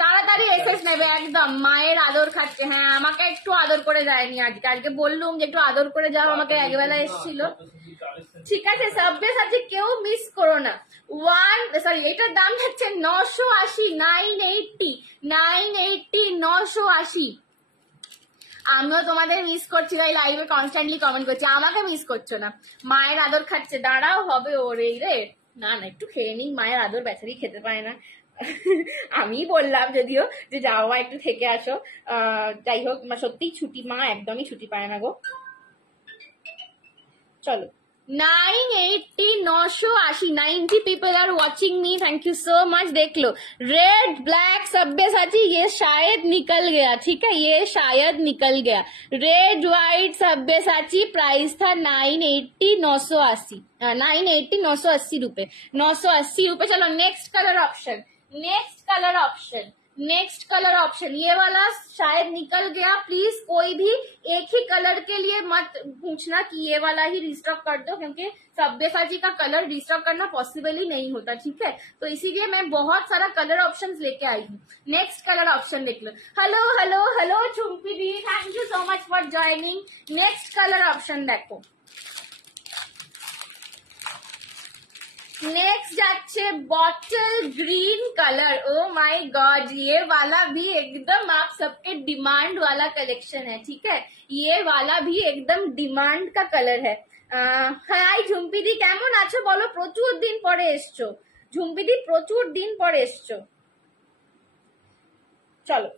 তাড়াতাড়ি এসেস নেবে, একদম মায়ের আদর খাচ্ছে। হ্যাঁ আমাকে একটু আদর করে যায়নি আজকে, আজকে বললুম যে একটু আদর করে যাও, আমাকে একবেলা এসেছিল। ঠিক আছে সব্যসাচী কেউ মিস করো না। এটার দাম হচ্ছে 980, 980, 980। আমিও তোমাদের মিস করছি, তাই লাইভে কনস্ট্যান্টলি কমেন্ট করছি, আমাকে মিস করছো না। মায়ের আদর খাচ্ছে, দাঁড়াও হবে ওর এই রে। না না একটু খেয়ে নিই, মায়ের আদর বেচারি খেতে পায় না। আমি বললাম যদিও যে যাও একটু থেকে আসো, যাই হোক সত্যি ছুটি, মা একদমই ছুটি পায় না গো। চলো 980, 980, 90 people are watching me, thank you so much। देख लो रेड ब्लैक सब्यसाची, ये शायद निकल गया, ठीक है? ये शायद निकल गया। रेड व्हाइट सब्यसाची प्राइस था 980, 980, 980, 980 रुपए, 980 रुपए। चलो next colour option, next colour option, next colour option, ये वाला शायद निकल गया। प्लीज कोई भी एक ही कलर के लिए मत पूछना कि ये वाला ही रिस्टॉक कर दो, क्योंकि सब्यसाची का कलर रिस्टॉक करना पॉसिबल ही नहीं होता, ठीक है? तो इसीलिए मैं बहुत सारा कलर ऑप्शंस लेके आई हूँ। नेक्स्ट कलर ऑप्शन देख लो। Hello hello hello Chumpi di, thank you so much for joining. Next colour option देखो, नेक्स्ट जाच्छे bottle green colour. Oh my god, ये वाला भी एकदम आप सबके डिमांड वाला कलेक्शन है, ठीक है? ये वाला भी एकदम डिमांड का कलर है। हाय झुम्पिदी केमन आछो बोलो, प्रचुर दिन परे एसछो झुम्पिदी, प्रचुर दिन परे एसछो। चलो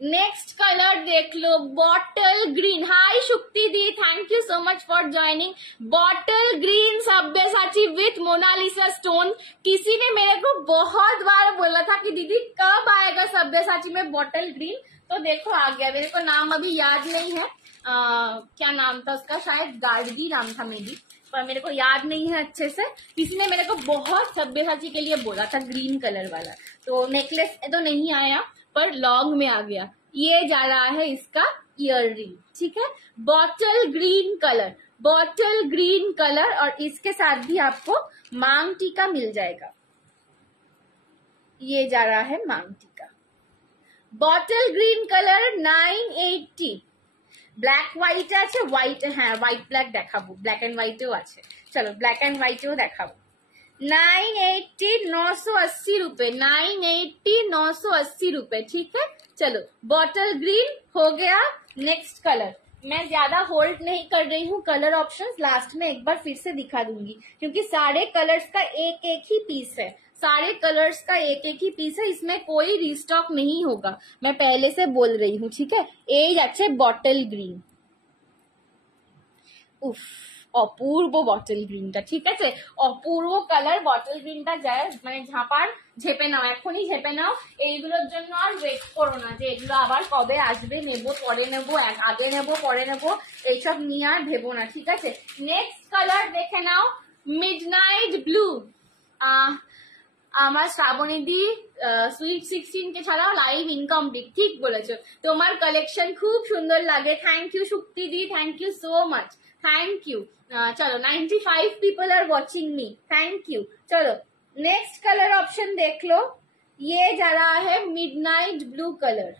नेक्स्ट कलर देख लो, bottle green. Hi Shukti di, thank you so much for joining. Bottle green Sabyasachi with Monalisa stone. किसी ने मेरे को बहुत बार बोला था कि दीदी कब आएगा सब्यसाची में बॉटल ग्रीन, तो देखो आ गया। मेरे को नाम अभी याद नहीं है, क्या नाम था उसका, शायद गार्डी नाम था मेरी, पर मेरे को याद नहीं है अच्छे से। किसी ने मेरे को बहुत सब्यसाची के लिए बोला था ग्रीन कलर वाला, तो नेकलेस तो नहीं आया पर लॉन्ग में आ गया। ये जा रहा है इसका ईयर रिंग, ठीक है? Bottle green colour, bottle green colour, और इसके साथ भी आपको मांग टीका मिल जाएगा। ये जा रहा है मांग टीका, bottle green colour 980। Black white আছে, হোয়াইট, হ্যাঁ হোয়াইট ব্ল্যাক দেখাবো, ব্ল্যাক এন্ড হোয়াইটেও আছে। চলো ব্ল্যাক এন্ড হোয়াইটেও দেখাবো। 980, 980 रुपए, 980, 980 रुपए, ठीक है? चलो बॉटल ग्रीन हो गया। नेक्स्ट कलर मैं ज्यादा होल्ड नहीं कर रही हूँ, कलर ऑप्शंस लास्ट में एक बार फिर से दिखा दूंगी, क्योंकि सारे कलर्स का एक एक ही पीस है, सारे कलर्स का एक एक ही पीस है, इसमें कोई रिस्टॉक नहीं होगा, मैं पहले से बोल रही हूँ, ठीक है? এই যাচ্ছে বটল গ্রিন। উফ অপূর্ব বটল গ্রিনটা, ঠিক আছে? অপূর্ব কালার বটল গ্রিনটা যায়, মানে ঝাঁপার ঝেপে নাও, এখনই ঝেপে নাও। এইগুলোর জন্য আর ওয়েট করো না যে এগুলো আবার কবে আসবে, নেবো পরে নেবো, আগে নেবো পরে নেবো, এইসব নিয়ে আর ভেবো না, ঠিক আছে? নেক্সট কালার দেখে নাও, মিডনাইট ব্লু। আমার শ্রাবণীদি সুইট 16 কে ছাড়াও লাইভ ইনকমপ্লিট, ঠিক বলেছো, তোমার কালেকশন খুব সুন্দর লাগে। Thank you Shukti di, thank you so much, thank you. চলো 95 people are watching me, thank you. চলো नेक्स्ट कलर ऑप्शन देख लो, ये जा रहा है मिडनाइट ब्लू कलर।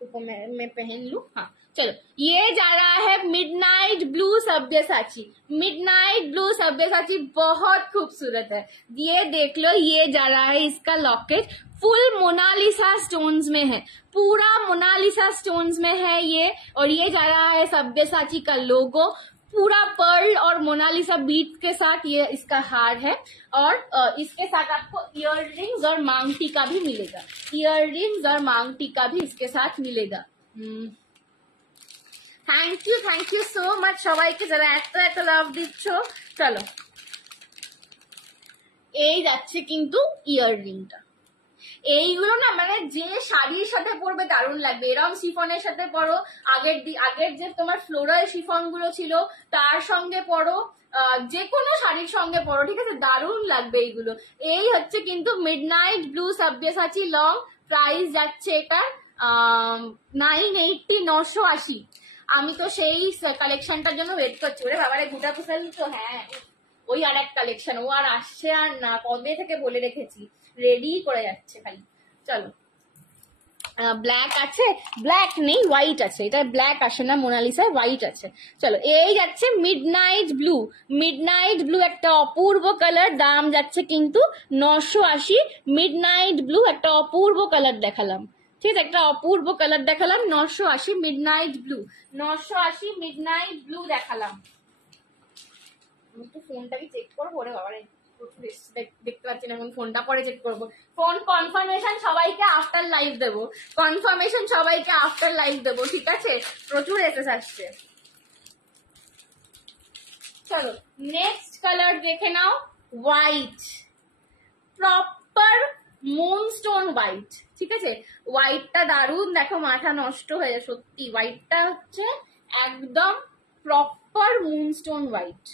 तो मैं पहन लू, हाँ चलो, ये जा रहा है midnight blue Sabyasachi. Midnight blue Sabyasachi बहुत खूबसूरत है, ये देख लो, ये जा रहा है इसका लॉकेट, फुल मोनालिसा स्टोन्स में है, पूरा मोनालिसा स्टोन्स में है ये। और ये जा रहा है सब्यसाची का लोगो, पूरा पर्ल और मोनालिसा बीट के साथ ये इसका हार है। और इसके साथ आपको इयररिंग्स और मांग टीका भी मिलेगा, इयररिंग्स और मांग टीका भी इसके साथ मिलेगा। थैंक यू सो মাচ সবাইকে যারা এত লাভ দিচ্ছ। চলো, এই যাচ্ছে কিন্তু ইয়াররিংটা, এইগুলো না মানে যে শাড়ির সাথে পরবে দারুণ লাগবে, এরকম শিফনের সাথে পরো, আগের যে তোমার ফ্লোরাল শিফন গুলো ছিল তার সঙ্গে পরো, যে কোনো শাড়ির সঙ্গে পরো, ঠিক আছে, দারুণ লাগবে এইগুলো। এই হচ্ছে কিন্তু midnight blue Sabyasachi long, price যাচ্ছে এটার 980, 980। আমি তো সেই কালেকশনটার জন্য ওয়েট করছি। ওরে বাবারে গুটা কুসাল তো, হ্যাঁ ওই আর এক কালেকশন, ও আর আসছে আর না, কবে থেকে বলে রেখেছি, রেডি করে যাচ্ছে খালি। চলো, ব্ল্যাক আছে, ব্ল্যাক নেই, হোয়াইট আছে, এটা ব্ল্যাক আসে না মোনালিসা, হোয়াইট আছে। চলো, এই যাচ্ছে মিডনাইট ব্লু। মিডনাইট ব্লু একটা অপূর্ব কালার, দাম যাচ্ছে কিন্তু 980। মিডনাইট ব্লু একটা অপূর্ব কালার দেখালাম, ঠিক আছে, একটা অপূর্ব কালার দেখালাম, 980 মিডনাইট ব্লু, 980 মিডনাইট ব্লু দেখালাম। আমি তো ফোনটাকে চেক করবো, ওরে বাবারে দেখতে পাচ্ছি না, ফোনটা পরে চেক করবো। ফোন কনফার্মেশন সবাইকে আফটার লাইভ দেবো, কনফার্মেশন সবাইকে আফটার লাইভ দেবো, ঠিক আছে, প্রচুর এসএস আসছে। চলো, নেক্সট কালার দেখে নাও, হোয়াইট, প্রপার মুনস্টোন হোয়াইট, ঠিক আছে, হোয়াইটটা দারুণ, দেখো মাথা নষ্ট হয়ে যায় সত্যি, হোয়াইটটা হচ্ছে একদম প্রপার মুনস্টোন হোয়াইট।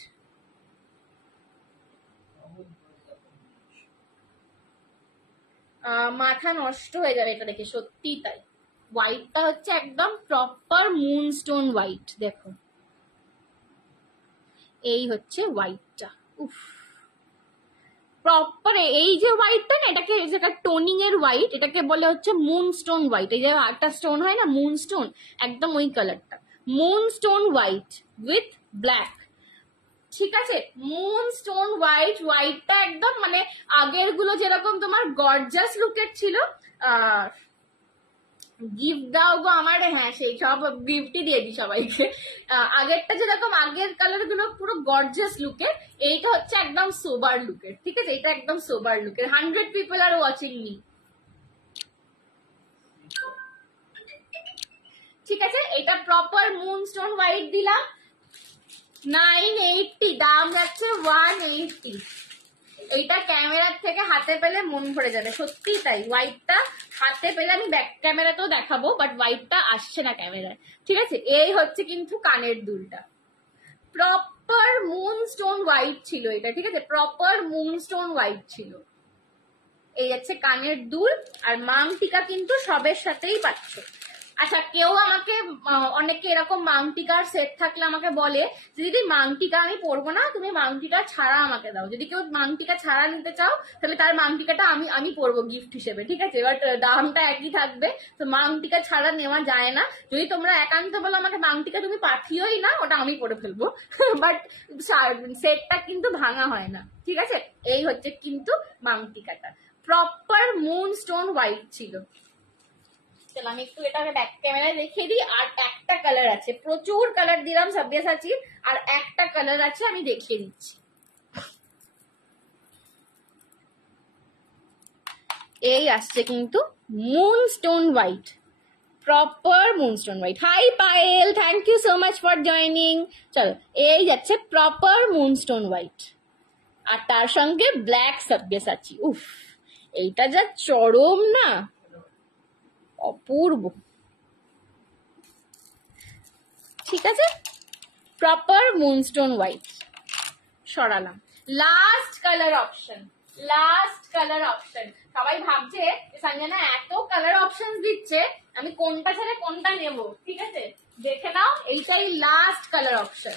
মাথা নষ্ট হয়ে যাবে এটা দেখে, সত্যি তাই, হোয়াইটটা হচ্ছে একদম প্রপার মুনস্টোন হোয়াইট। দেখো, এই হচ্ছে হোয়াইটটা, উফ প্রপার, এই যে হোয়াইটটা না, এটাকে টোনিং এর হোয়াইট, এটাকে বলে হচ্ছে মুনস্টোন হোয়াইট। এই যে আটটা স্টোন হয় না মুনস্টোন, একদম ওই কালারটা, মুনস্টোন হোয়াইট উইথ ব্ল্যাক, ঠিক আছে, মুনস্টোন হোয়াইট। হোয়াইটটা একদম মানে আগের গুলো যেরকম তোমার গর্জাস লুকের ছিল, গিফট দাও গো আমার, হ্যাঁ সেই সব গিফটই দিয়ে দিই সবাইকে। আগেরটা যেরকম আগের কালার গুলো পুরো গর্জাস লুকের, এইটা হচ্ছে একদম সোবার লুকের, ঠিক আছে, এটা একদম সোবার লুকের। 100 পিপল আর ওয়াচিং মি, ঠিক আছে, এটা প্রপার মুনস্টোন হোয়াইট দিলাম, 980, দাম যাচ্ছে 180। এইটা ক্যামেরার থেকে হাতে পেলে মন ভরে যাবে, সত্যি তাই, হোয়াইটটা হাতে পেলে আমি ব্যাক ক্যামেরাতেও দেখাবো, বাট হোয়াইটটা আসছে না ক্যামেরায়, ঠিক আছে। এই হচ্ছে কিন্তু কানের দুলটা, প্রপার মুনস্টোন হোয়াইট ছিল এটা, ঠিক আছে, প্রপার মুনস্টোন হোয়াইট ছিল। এই হচ্ছে কানের দুল, আর মাং টিকা কিন্তু সবের সাথেই পাচ্ছ। আচ্ছা, কেউ আমাকে অনেকে এরকম মাংটিকার সেট থাকলে আমাকে বলে যে দিদি মাংটিকা আমি পরবো না, তুমি মাংটিকা ছাড়া আমাকে দাও। যদি কেউ মাংটিকা ছাড়া নিতে চাও তাহলে তার মাংটিকাটা আমি পরবো গিফট হিসেবে, ঠিক আছে, বাট দামটা একই থাকবে। তো মাংটিকা ছাড়া নেওয়া যায় না, যদি তোমরা একান্ত বলো আমাকে মাংটিকা তুমি পাঠিয়েই না, ওটা আমি পরে ফেলবো, বাট সেটটা কিন্তু ভাঙা হয় না, ঠিক আছে। এই হচ্ছে কিন্তু মাংটিকাটা, প্রপার মুনস্টোন হোয়াইট ছিল। চলো, আমি একটু এটাকে ব্যাক ক্যামেরায় দেখিয়ে দিই। আর একটা কালার আছে, প্রচুর কালার দিলাম সব্যসাচীর, আর একটা কালার আছে আমি দেখিয়ে দিচ্ছি। এই আসছে কিন্তু moonstone white, proper moonstone white. Hi Payel, thank you so much for joining. চলো, এই যাচ্ছে প্রপার মুনস্টোন হোয়াইট, আর তার সঙ্গে ব্ল্যাক সব্যসাচী। উফ, এইটা যা চরম না, অপূর্ব, ঠিক আছে, প্রপার মুনস্টোন হোয়াইট। সরালাম, last colour option, last colour option. সবাই ভাবছে সঞ্জনা এত কালার অপশন দিচ্ছে, আমি কোনটা ছেড়ে কোনটা নেব, ঠিক আছে, দেখে নাও, এইটাই লাস্ট কালার অপশন।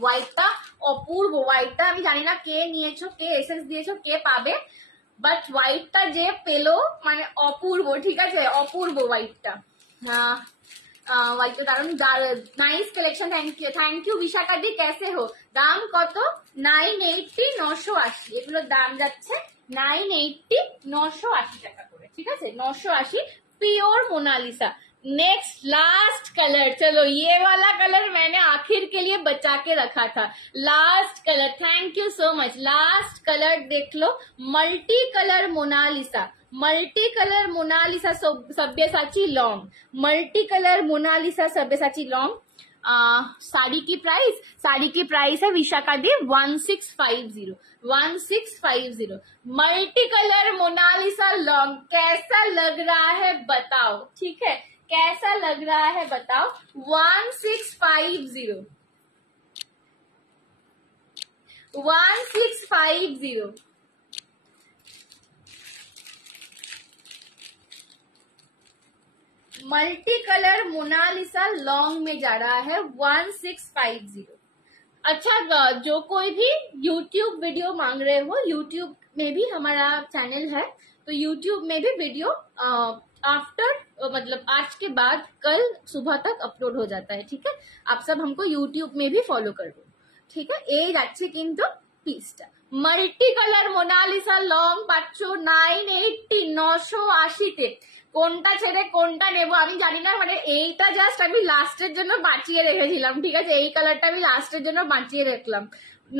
হোয়াইটটা অপূর্ব, হোয়াইটটা আমি জানি না কে নিয়েছো, কে এসেন্স দিয়েছো, কে পাবে, বাট হোয়াইটটা যে পেলো মানে অপূর্ব, ঠিক আছে, অপূর্ব হোয়াইটটা। হোয়াইটটা দারুন, nice collection, thank you Bishakha di, कैसे हो? দাম কত? 980, 980, এগুলোর দাম যাচ্ছে 980, 980 টাকা করে, ঠিক আছে, 980, pure Monalisa. Next last colour, चलो ये वाला कलर मैंने आखिर के लिए बचा के रखा था, last colour, thank you so much. Last colour देख लो, multi colour Monalisa, multi colour Monalisa Sabyasachi long, multi colour Monalisa Sabyasachi long. Sari की प्राइस है Vishakha di 1650, 1650, multi colour Monalisa long. कैसा लग रहा है बताओ, ठीक है, कैसा लग रहा है बताओ। 1650, 1650, मल्टी कलर मोनालिसा लॉन्ग में जा रहा है 1650। अच्छा, जो कोई भी YouTube वीडियो मांग रहे हो, YouTube में भी हमारा चैनल है, तो YouTube में भी वीडियो आफ्टर मतलब आज के बाद कल सुबह तक अपलोड हो जाता है, ठीक है। आप सब हमको YouTube में भी फॉलो कर दो, ठीक है। এই যাচ্ছে কিন্তু পিসটা, মাল্টি কালার মোনালিসা লং পাচ্ছ 980, 980 কোনটা ছেড়ে কোনটা নেবো আমি জানি না, মানে এইটা জাস্ট আমি লাস্টের জন্য বাঁচিয়ে রেখেছিলাম, ঠিক আছে, এই কালারটা আমি লাস্টের জন্য বাঁচিয়ে রাখলাম।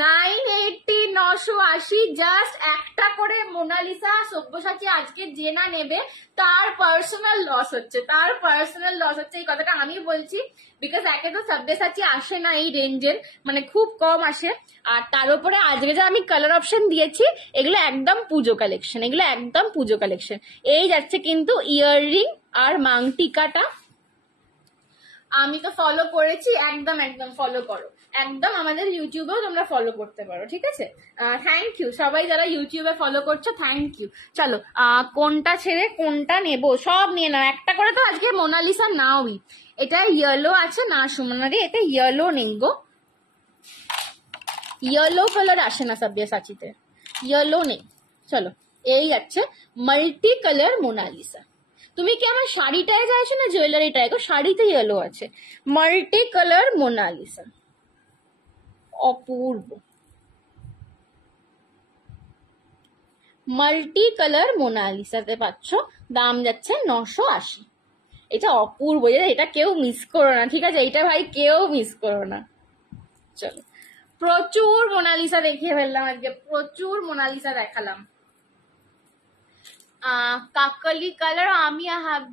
980, 980, জাস্ট একটা করে মোনালিসা সব্যসাচী আজকে যে না নেবে তার পার্সোনাল লস হচ্ছে, তার পার্সোনাল লস হচ্ছে, এই কথাটা আমি বলছি, বিকজ একে তো সব্যসাচী আসে না এই রেঞ্জের, মানে খুব কম আসে, আর তার উপরে আজকে যে আমি কালার অপশন দিয়েছি এগুলো একদম পুজো কালেকশন, এগুলো একদম পুজো কালেকশন। এই যাচ্ছে কিন্তু ইয়াররিং আর মাংটিকাটা, আমি তো ফলো করেছি, একদম একদম ফলো করো, একদম আমাদের ইউটিউবেও তোমরা ফলো করতে পারো, ঠিক আছে। থ্যাংক ইউ সবাই যারা ইউটিউবে ফলো করছো, থ্যাংক ইউ। চলো কোনটা ছেড়ে কোনটা নেবো সব নিয়ে নাও, একটা করে তো আজকে মোনালিসা নাওই। এটা ইয়েলো আছে না সুমনারি, এটা ইয়েলো নেই গো, ইয়েলো কালার আসে না সব্যসাচীতে, ইয়েলো নেই। চলো এই যাচ্ছে মাল্টি কালার মোনালিসা। তুমি কি আমার শাড়িটায় চাইছো না জুয়েলারিটায় গো? শাড়িতে ইয়েলো আছে, মাল্টি কালার মোনালিসা, অপূর্ব, মাল্টি কালার মোনালিসাতে পাচ্ছ, দাম যাচ্ছে 980। এটা অপূর্ব, এটা কেউ মিস করো না, ঠিক আছে, এটা ভাই কেউ মিস করো না। চলো প্রচুর মোনালিসা দেখিয়ে ফেললাম আজকে, প্রচুর মোনালিসা দেখালাম। কাকলি কালার আমি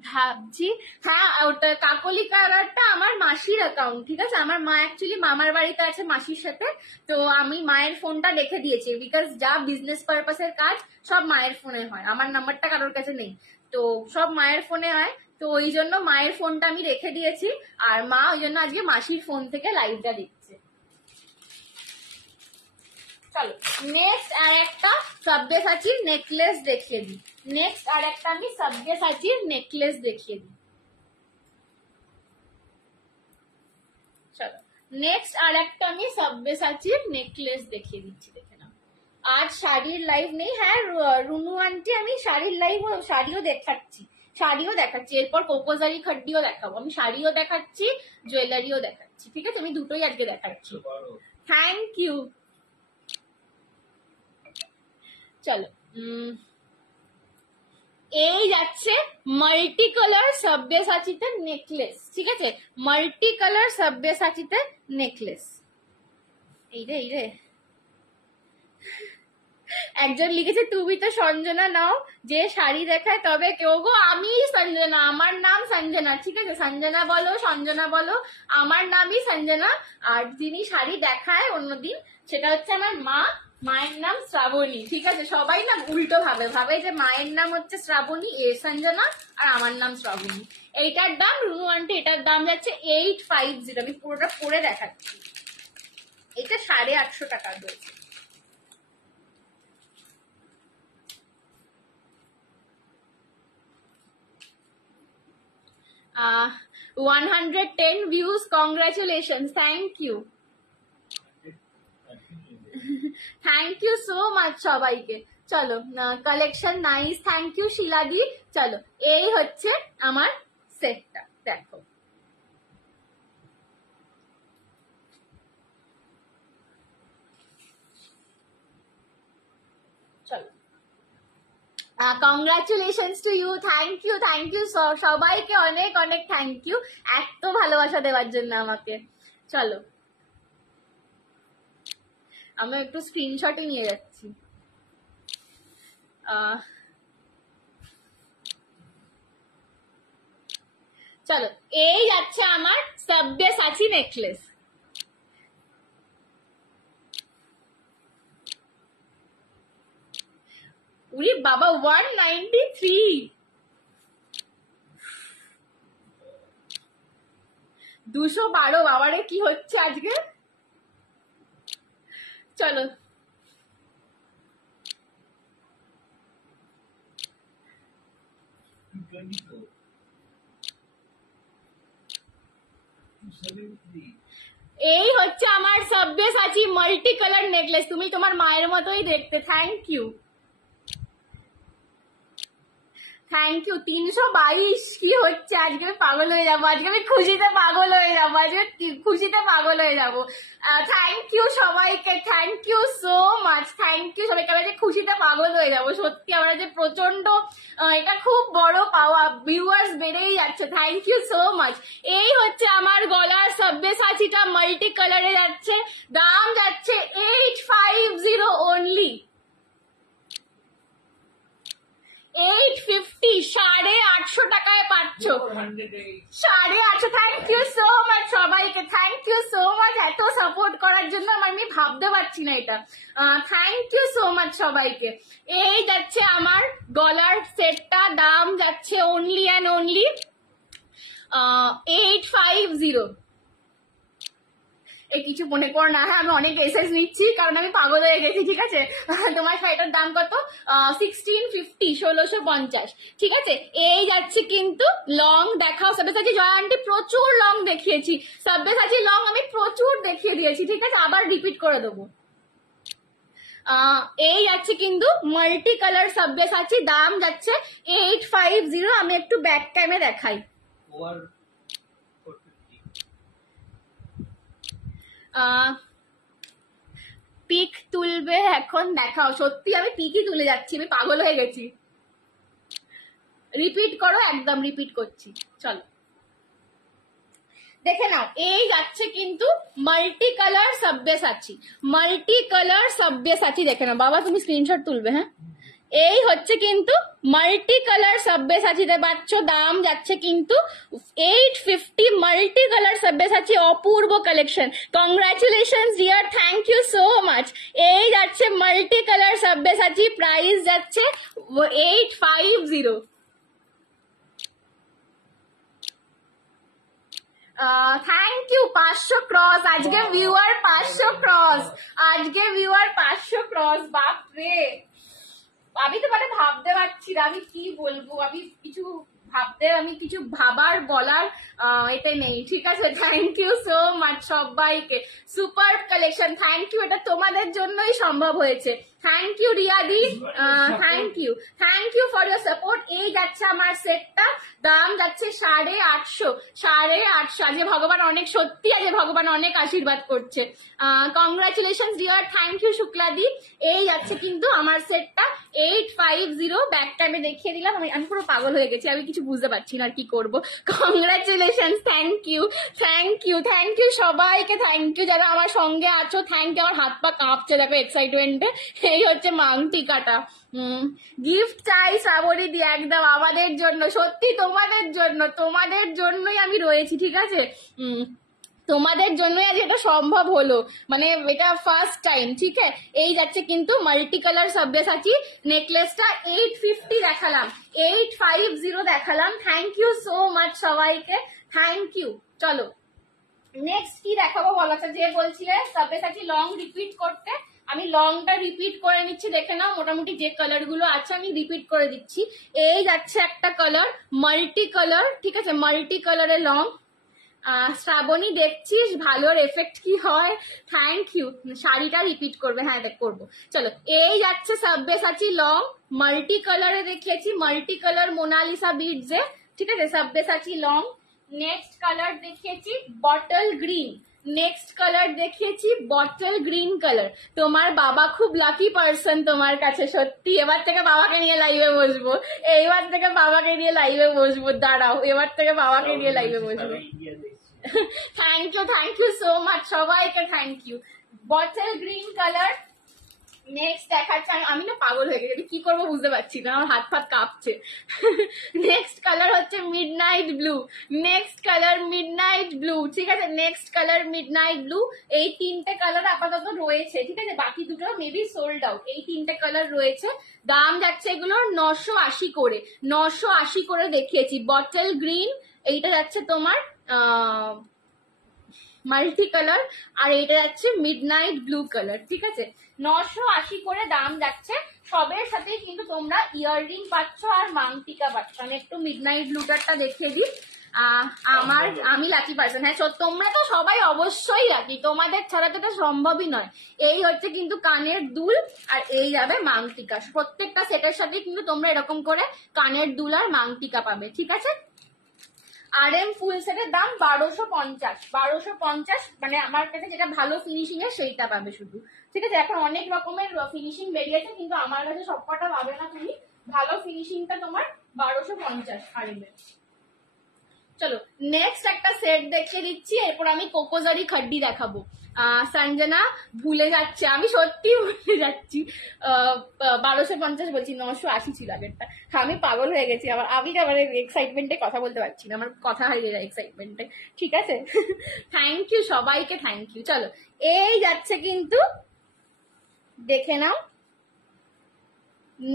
ভাবছি, হ্যাঁ ওটা কাকলি কালারটা আমার মাসির অ্যাকাউন্ট, ঠিক আছে, আমার মা অ্যাকচুয়ালি মামার বাড়িতে আছে মাসির সাথে, তো আমি মায়ের ফোনটা রেখে দিয়েছি, বিকজ যা বিজনেস পারপাসের কাজ সব মায়ের ফোনে হয়, আমার নাম্বারটা কারোর কাছে নেই, তো সব মায়ের ফোনে হয়, তো ওই জন্য মায়ের ফোনটা আমি রেখে দিয়েছি, আর মা ওই জন্য আজকে মাসির ফোন থেকে লাইভটা দেখছে। চলো নেক্সট আর একটা সব্যসাচীর নেকলেস দেখিয়ে দিই, নেক্সট আর একটা আমি সব্যসাচীর নেকলেস দেখিয়ে দিই। চলো নেক্সট আর একটা আমি সব্যসাচীর নেকলেস দেখিয়ে দিচ্ছি, দেখে নাও। আজ শাড়ির লাইভ নেই, হ্যাঁ রুনু আন্টি আমি শাড়ির লাইভ শাড়িও দেখাচ্ছি, শাড়িও দেখাচ্ছি, এরপর কোকোজারি খাড্ডিও দেখাবো, আমি শাড়িও দেখাচ্ছি জুয়েলারিও দেখাচ্ছি, ঠিক আছে, তুমি দুটোই আজকে দেখাচ্ছি। Thank you. চলো এই যাচ্ছে মাল্টি কালার সব্যসাচীতে নেকলেস, ঠিক আছে, মাল্টি কালার সব্যসাচীতে নেকলেস। এই রে একজন লিখেছে তুমি তো সঞ্জনা নাও, যে শাড়ি দেখায় তবে কেউ গো, আমি সঞ্জনা, আমার নাম সঞ্জনা, ঠিক আছে, সঞ্জনা বলো সঞ্জনা বলো, আমার নামই সঞ্জনা, আর যিনি শাড়ি দেখায় অন্যদিন সেটা হচ্ছে আমার মা, মায়ের নাম শ্রাবণী, ঠিক আছে, সবাই না উল্টো ভাবে যে মায়ের নাম হচ্ছে শ্রাবণী সঞ্জনা আর আমার নাম শ্রাবণী। এইটার দাম রুনু আন্টি, এটার দাম যাচ্ছে 850, আমি পুরোটা পরে দেখাচ্ছি, এটা 850 টাকা রয়েছে। 110 views, congratulations, thank you. Thank you so much সবাইকে। চলো, কালেকশন নাইস, থ্যাংক ইউ শিলাদি। চলো, এই হচ্ছে আমার সেটটা, দেখো। চলো, congratulations to you, thank you সবাইকে অনেক অনেক থ্যাংক ইউ এত ভালোবাসা দেওয়ার জন্য আমাকে। চলো, আমি একটু স্ক্রিনশটই নিয়ে যাচ্ছি। চলো, এই যাচ্ছে আমার সব্যসাচী নেকলেস। উলি বাবা, 193, 212। বাবারে কি হচ্ছে আজকে। চলো, এই হচ্ছে আমার সব্যসাচী মাল্টি কালার নেকলেস। তুমি তোমার মায়ের মতোই দেখতে। Thank you, thank you. 322 কি হচ্ছে আজকে, আমি পাগল হয়ে যাবো আজকে, আমি খুশিতে পাগল হয়ে যাবো আজকে, খুশিতে পাগল হয়ে যাবো। থ্যাংক ইউ সবাইকে, thank you so much, thank you সবাইকে। আমি খুশিতে পাগল হয়ে যাবো সত্যি। আমরা যে প্রচন্ড, এটা খুব বড় পাওয়া, ভিউয়ার্স বেড়েই যাচ্ছে। Thank you so much. এই হচ্ছে আমার গলার সব্যসাচীটা, মাল্টি কালারে যাচ্ছে, দাম যাচ্ছে 850 অনলি, 850, 850 টাকায় পাচ্ছ, 850। থ্যাংক ইউ সো মাচ সবাইকে, থ্যাংক ইউ সো মাচ এত সাপোর্ট করার জন্য। আমি ভাবতে পারছি না এটা। থ্যাংক ইউ সো মাচ সবাইকে। এই যাচ্ছে আমার গলার সেটটা, দাম যাচ্ছে অনলি অ্যান্ড অনলি 850। এই কিছু মনে করো না, হ্যাঁ আমি অনেক এসএস নিচ্ছি কারণ আমি পাগল হয়ে গেছি, ঠিক আছে। তোমার শাড়িটার দাম কত? 1650, 1650, ঠিক আছে। এই যাচ্ছে কিন্তু লং দেখাও সব্যসাচী। জয়া আন্টি প্রচুর লং দেখিয়েছি, সব্যসাচী লং আমি প্রচুর দেখিয়ে দিয়েছি, ঠিক আছে, আবার রিপিট করে দেবো। এই যাচ্ছে কিন্তু মাল্টি কালার সব্যসাচী, দাম যাচ্ছে 850। আমি একটু ব্যাক টাইমে দেখাই। পিক তুলবে এখন, দেখাও। সত্যি আমি পিকই তুলে যাচ্ছি, আমি পাগল হয়ে গেছি। রিপিট করো, একদম রিপিট করছি। চলো, দেখে নাও। এই যাচ্ছে কিন্তু multi colour Sabyasachi, multi colour Sabyasachi. দেখে নাও বাবা, তুমি স্ক্রিনশট তুলবে, হ্যাঁ। এই হচ্ছে কিন্তু মাল্টি কালার সব্যসাচীতে পাচ্ছ, দাম যাচ্ছে কিন্তু 850। মাল্টি কালার সব্যসাচী, অপূর্ব collection. Congratulation dear, thank you so much. এই যাচ্ছে মাল্টি কালার সব্যসাচী, প্রাইস যাচ্ছে 850। Thank you. 500 ক্রস আজকে ভিউয়ার, 500 ক্রস আজকে ভিউয়ার, 500 ক্রস। বাপরে, আমি তো মানে ভাবতে পারছি না আমি কি বলবো। আমি কিছু ভাবার বলার এটা নেই, ঠিক আছে। থ্যাংক ইউ সো মাচ সবাইকে, সুপার কালেকশন। থ্যাংক ইউ, এটা তোমাদের জন্যই সম্ভব হয়েছে। থ্যাংক ইউ রিয়াদি, thank you for your support. এই যাচ্ছে আমার সেটটা, দাম যাচ্ছে 850, 850। আজকে ভগবান অনেক, সত্যি আজকে ভগবান অনেক আশীর্বাদ করছে। কংগ্রাচুলেশন ডিয়ার, থ্যাংক ইউ শুক্লাদি। এই যাচ্ছে কিন্তু আমার সেটটা 850। ব্যাকটা আমি দেখিয়ে দিলাম। আমি পুরো পাগল হয়ে গেছি, আমি কিছু বুঝতে পারছি না আর কি করবো। কংগ্রাচুলেশন, থ্যাংক ইউ সবাইকে, থ্যাংক ইউ যারা আমার সঙ্গে আছো, থ্যাংক ইউ। আমার হাত পা কাঁপছে দেখো এক্সাইটমেন্টে। এই হচ্ছে মাংটিকাটা। গিফট চাই শ্রাবণী দি, একদম আমাদের জন্য, সত্যি তোমাদের জন্যই আমি রয়েছি, ঠিক আছে। তোমাদের জন্যই আজ এটা সম্ভব হলো, মানে এটা ফার্স্ট টাইম, ঠিক আছে। এই যাচ্ছে কিন্তু মাল্টি কালার সব্যসাচী নেকলেসটা, 850 দেখালাম, 850 দেখালাম। থ্যাংক ইউ সো মাচ সবাইকে, থ্যাংক ইউ। চলো নেক্সট কি দেখাবো বলো তো, যে বলছিলে সব্যসাচী লং রিপিট করতে, আমি লংটা রিপিট করে নিচ্ছি। দেখে নাও মোটামুটি যে কালার গুলো আছে আমি রিপিট করে দিচ্ছি। এই যাচ্ছে একটা কালার মাল্টি কালার, ঠিক আছে, মাল্টি কালারের লং, শ্রাবণী দেখছিস ভালোর এফেক্ট কি হয়? Thank you. শাড়িটা রিপিট করবে, হ্যাঁ দেখ করবো। চলো, এই যাচ্ছে সাব্যসাচী লং, মাল্টি কালারে দেখিয়েছি, মাল্টি কালার মোনালিসা বিডস এ, ঠিক আছে, সাব্যসাচী লং। নেক্সট কালার দেখিয়েছি বটল গ্রিন, নেক্সট কালার দেখিয়েছি বটল গ্রিন কালার। তোমার বাবা খুব লাকি পার্সন তোমার কাছে, সত্যি। এবার থেকে বাবাকে নিয়ে লাইভে বসবো, এইবার থেকে বাবাকে নিয়ে লাইভে বসবো, দাঁড়াও, এবার থেকে বাবাকে নিয়ে লাইভে বসবো। থ্যাংক ইউ সো মাচ, সবাইকে thank you. Bottle green colour. Next দেখাচ্ছে, আমি না পাগল হয়ে গেছি, কি করবো বুঝতে পারছি না, আমার হাত ফাত কাঁপছে। নেক্সট কালার হচ্ছে midnight blue, next colour midnight blue, ঠিক আছে, নেক্সট কালার মিডনাইট ব্লু। এই তিনটে কালার আপাতত রয়েছে, ঠিক আছে, বাকি দুটো মেবি সোল্ড আউট। এই তিনটে কালার রয়েছে, দাম যাচ্ছে এগুলোর 980 করে, 980 করে দেখিয়েছি। বটল গ্রিন, এইটা যাচ্ছে তোমার মাল্টি কালার, আর এটা যাচ্ছে মিডনাইট ব্লু কালার, ঠিক আছে, 980 করে দাম যাচ্ছে। সবের সাথেই কিন্তু তোমরা ইয়াররিং পাচ্ছ আর মাংটিকা পাচ্ছ। আমি একটু মিডনাইট ব্লুটারটা দেখিয়ে দিই। আমি লাকি পার্সন, হ্যাঁ তোমরা তো সবাই অবশ্যই লাকি, তোমাদের ছাড়া তো এটা সম্ভবই নয়। এই হচ্ছে কিন্তু কানের দুল, আর এই যাবে মাংটিকা। প্রত্যেকটা সেটের সাথে কিন্তু তোমরা এরকম করে কানের দুল আর মাংটিকা পাবে, ঠিক আছে। RM ফুল সেটের দাম 1250, 1250, মানে আমার কাছে যেটা ভালো ফিনিশিং এর সেইটা পাবে শুধু, ঠিক আছে। এখন অনেক রকমের ফিনিশিং বেরিয়েছে, কিন্তু আমার কাছে সবকটা পাবে না তুমি, ভালো ফিনিশিংটা তোমার 1250 RM এর। চলো নেক্সট একটা সেট দেখিয়ে দিচ্ছি, এরপর আমি কোকোজারি খাড্ডি দেখাবো। সঞ্জনা ভুলে যাচ্ছে, আমি সত্যি ভুলে যাচ্ছি। 1250 বলছি, 980 ছিল আগেরটা। আমি পাগল হয়ে গেছি, আমি আবার এক্সাইটমেন্টে কথা বলতে পারছি না, আমার কথা হারিয়ে যায় এক্সাইটমেন্টে, ঠিক আছে। থ্যাংক ইউ সবাইকে, থ্যাংক ইউ। চলো এই যাচ্ছে কিন্তু, দেখে নাও।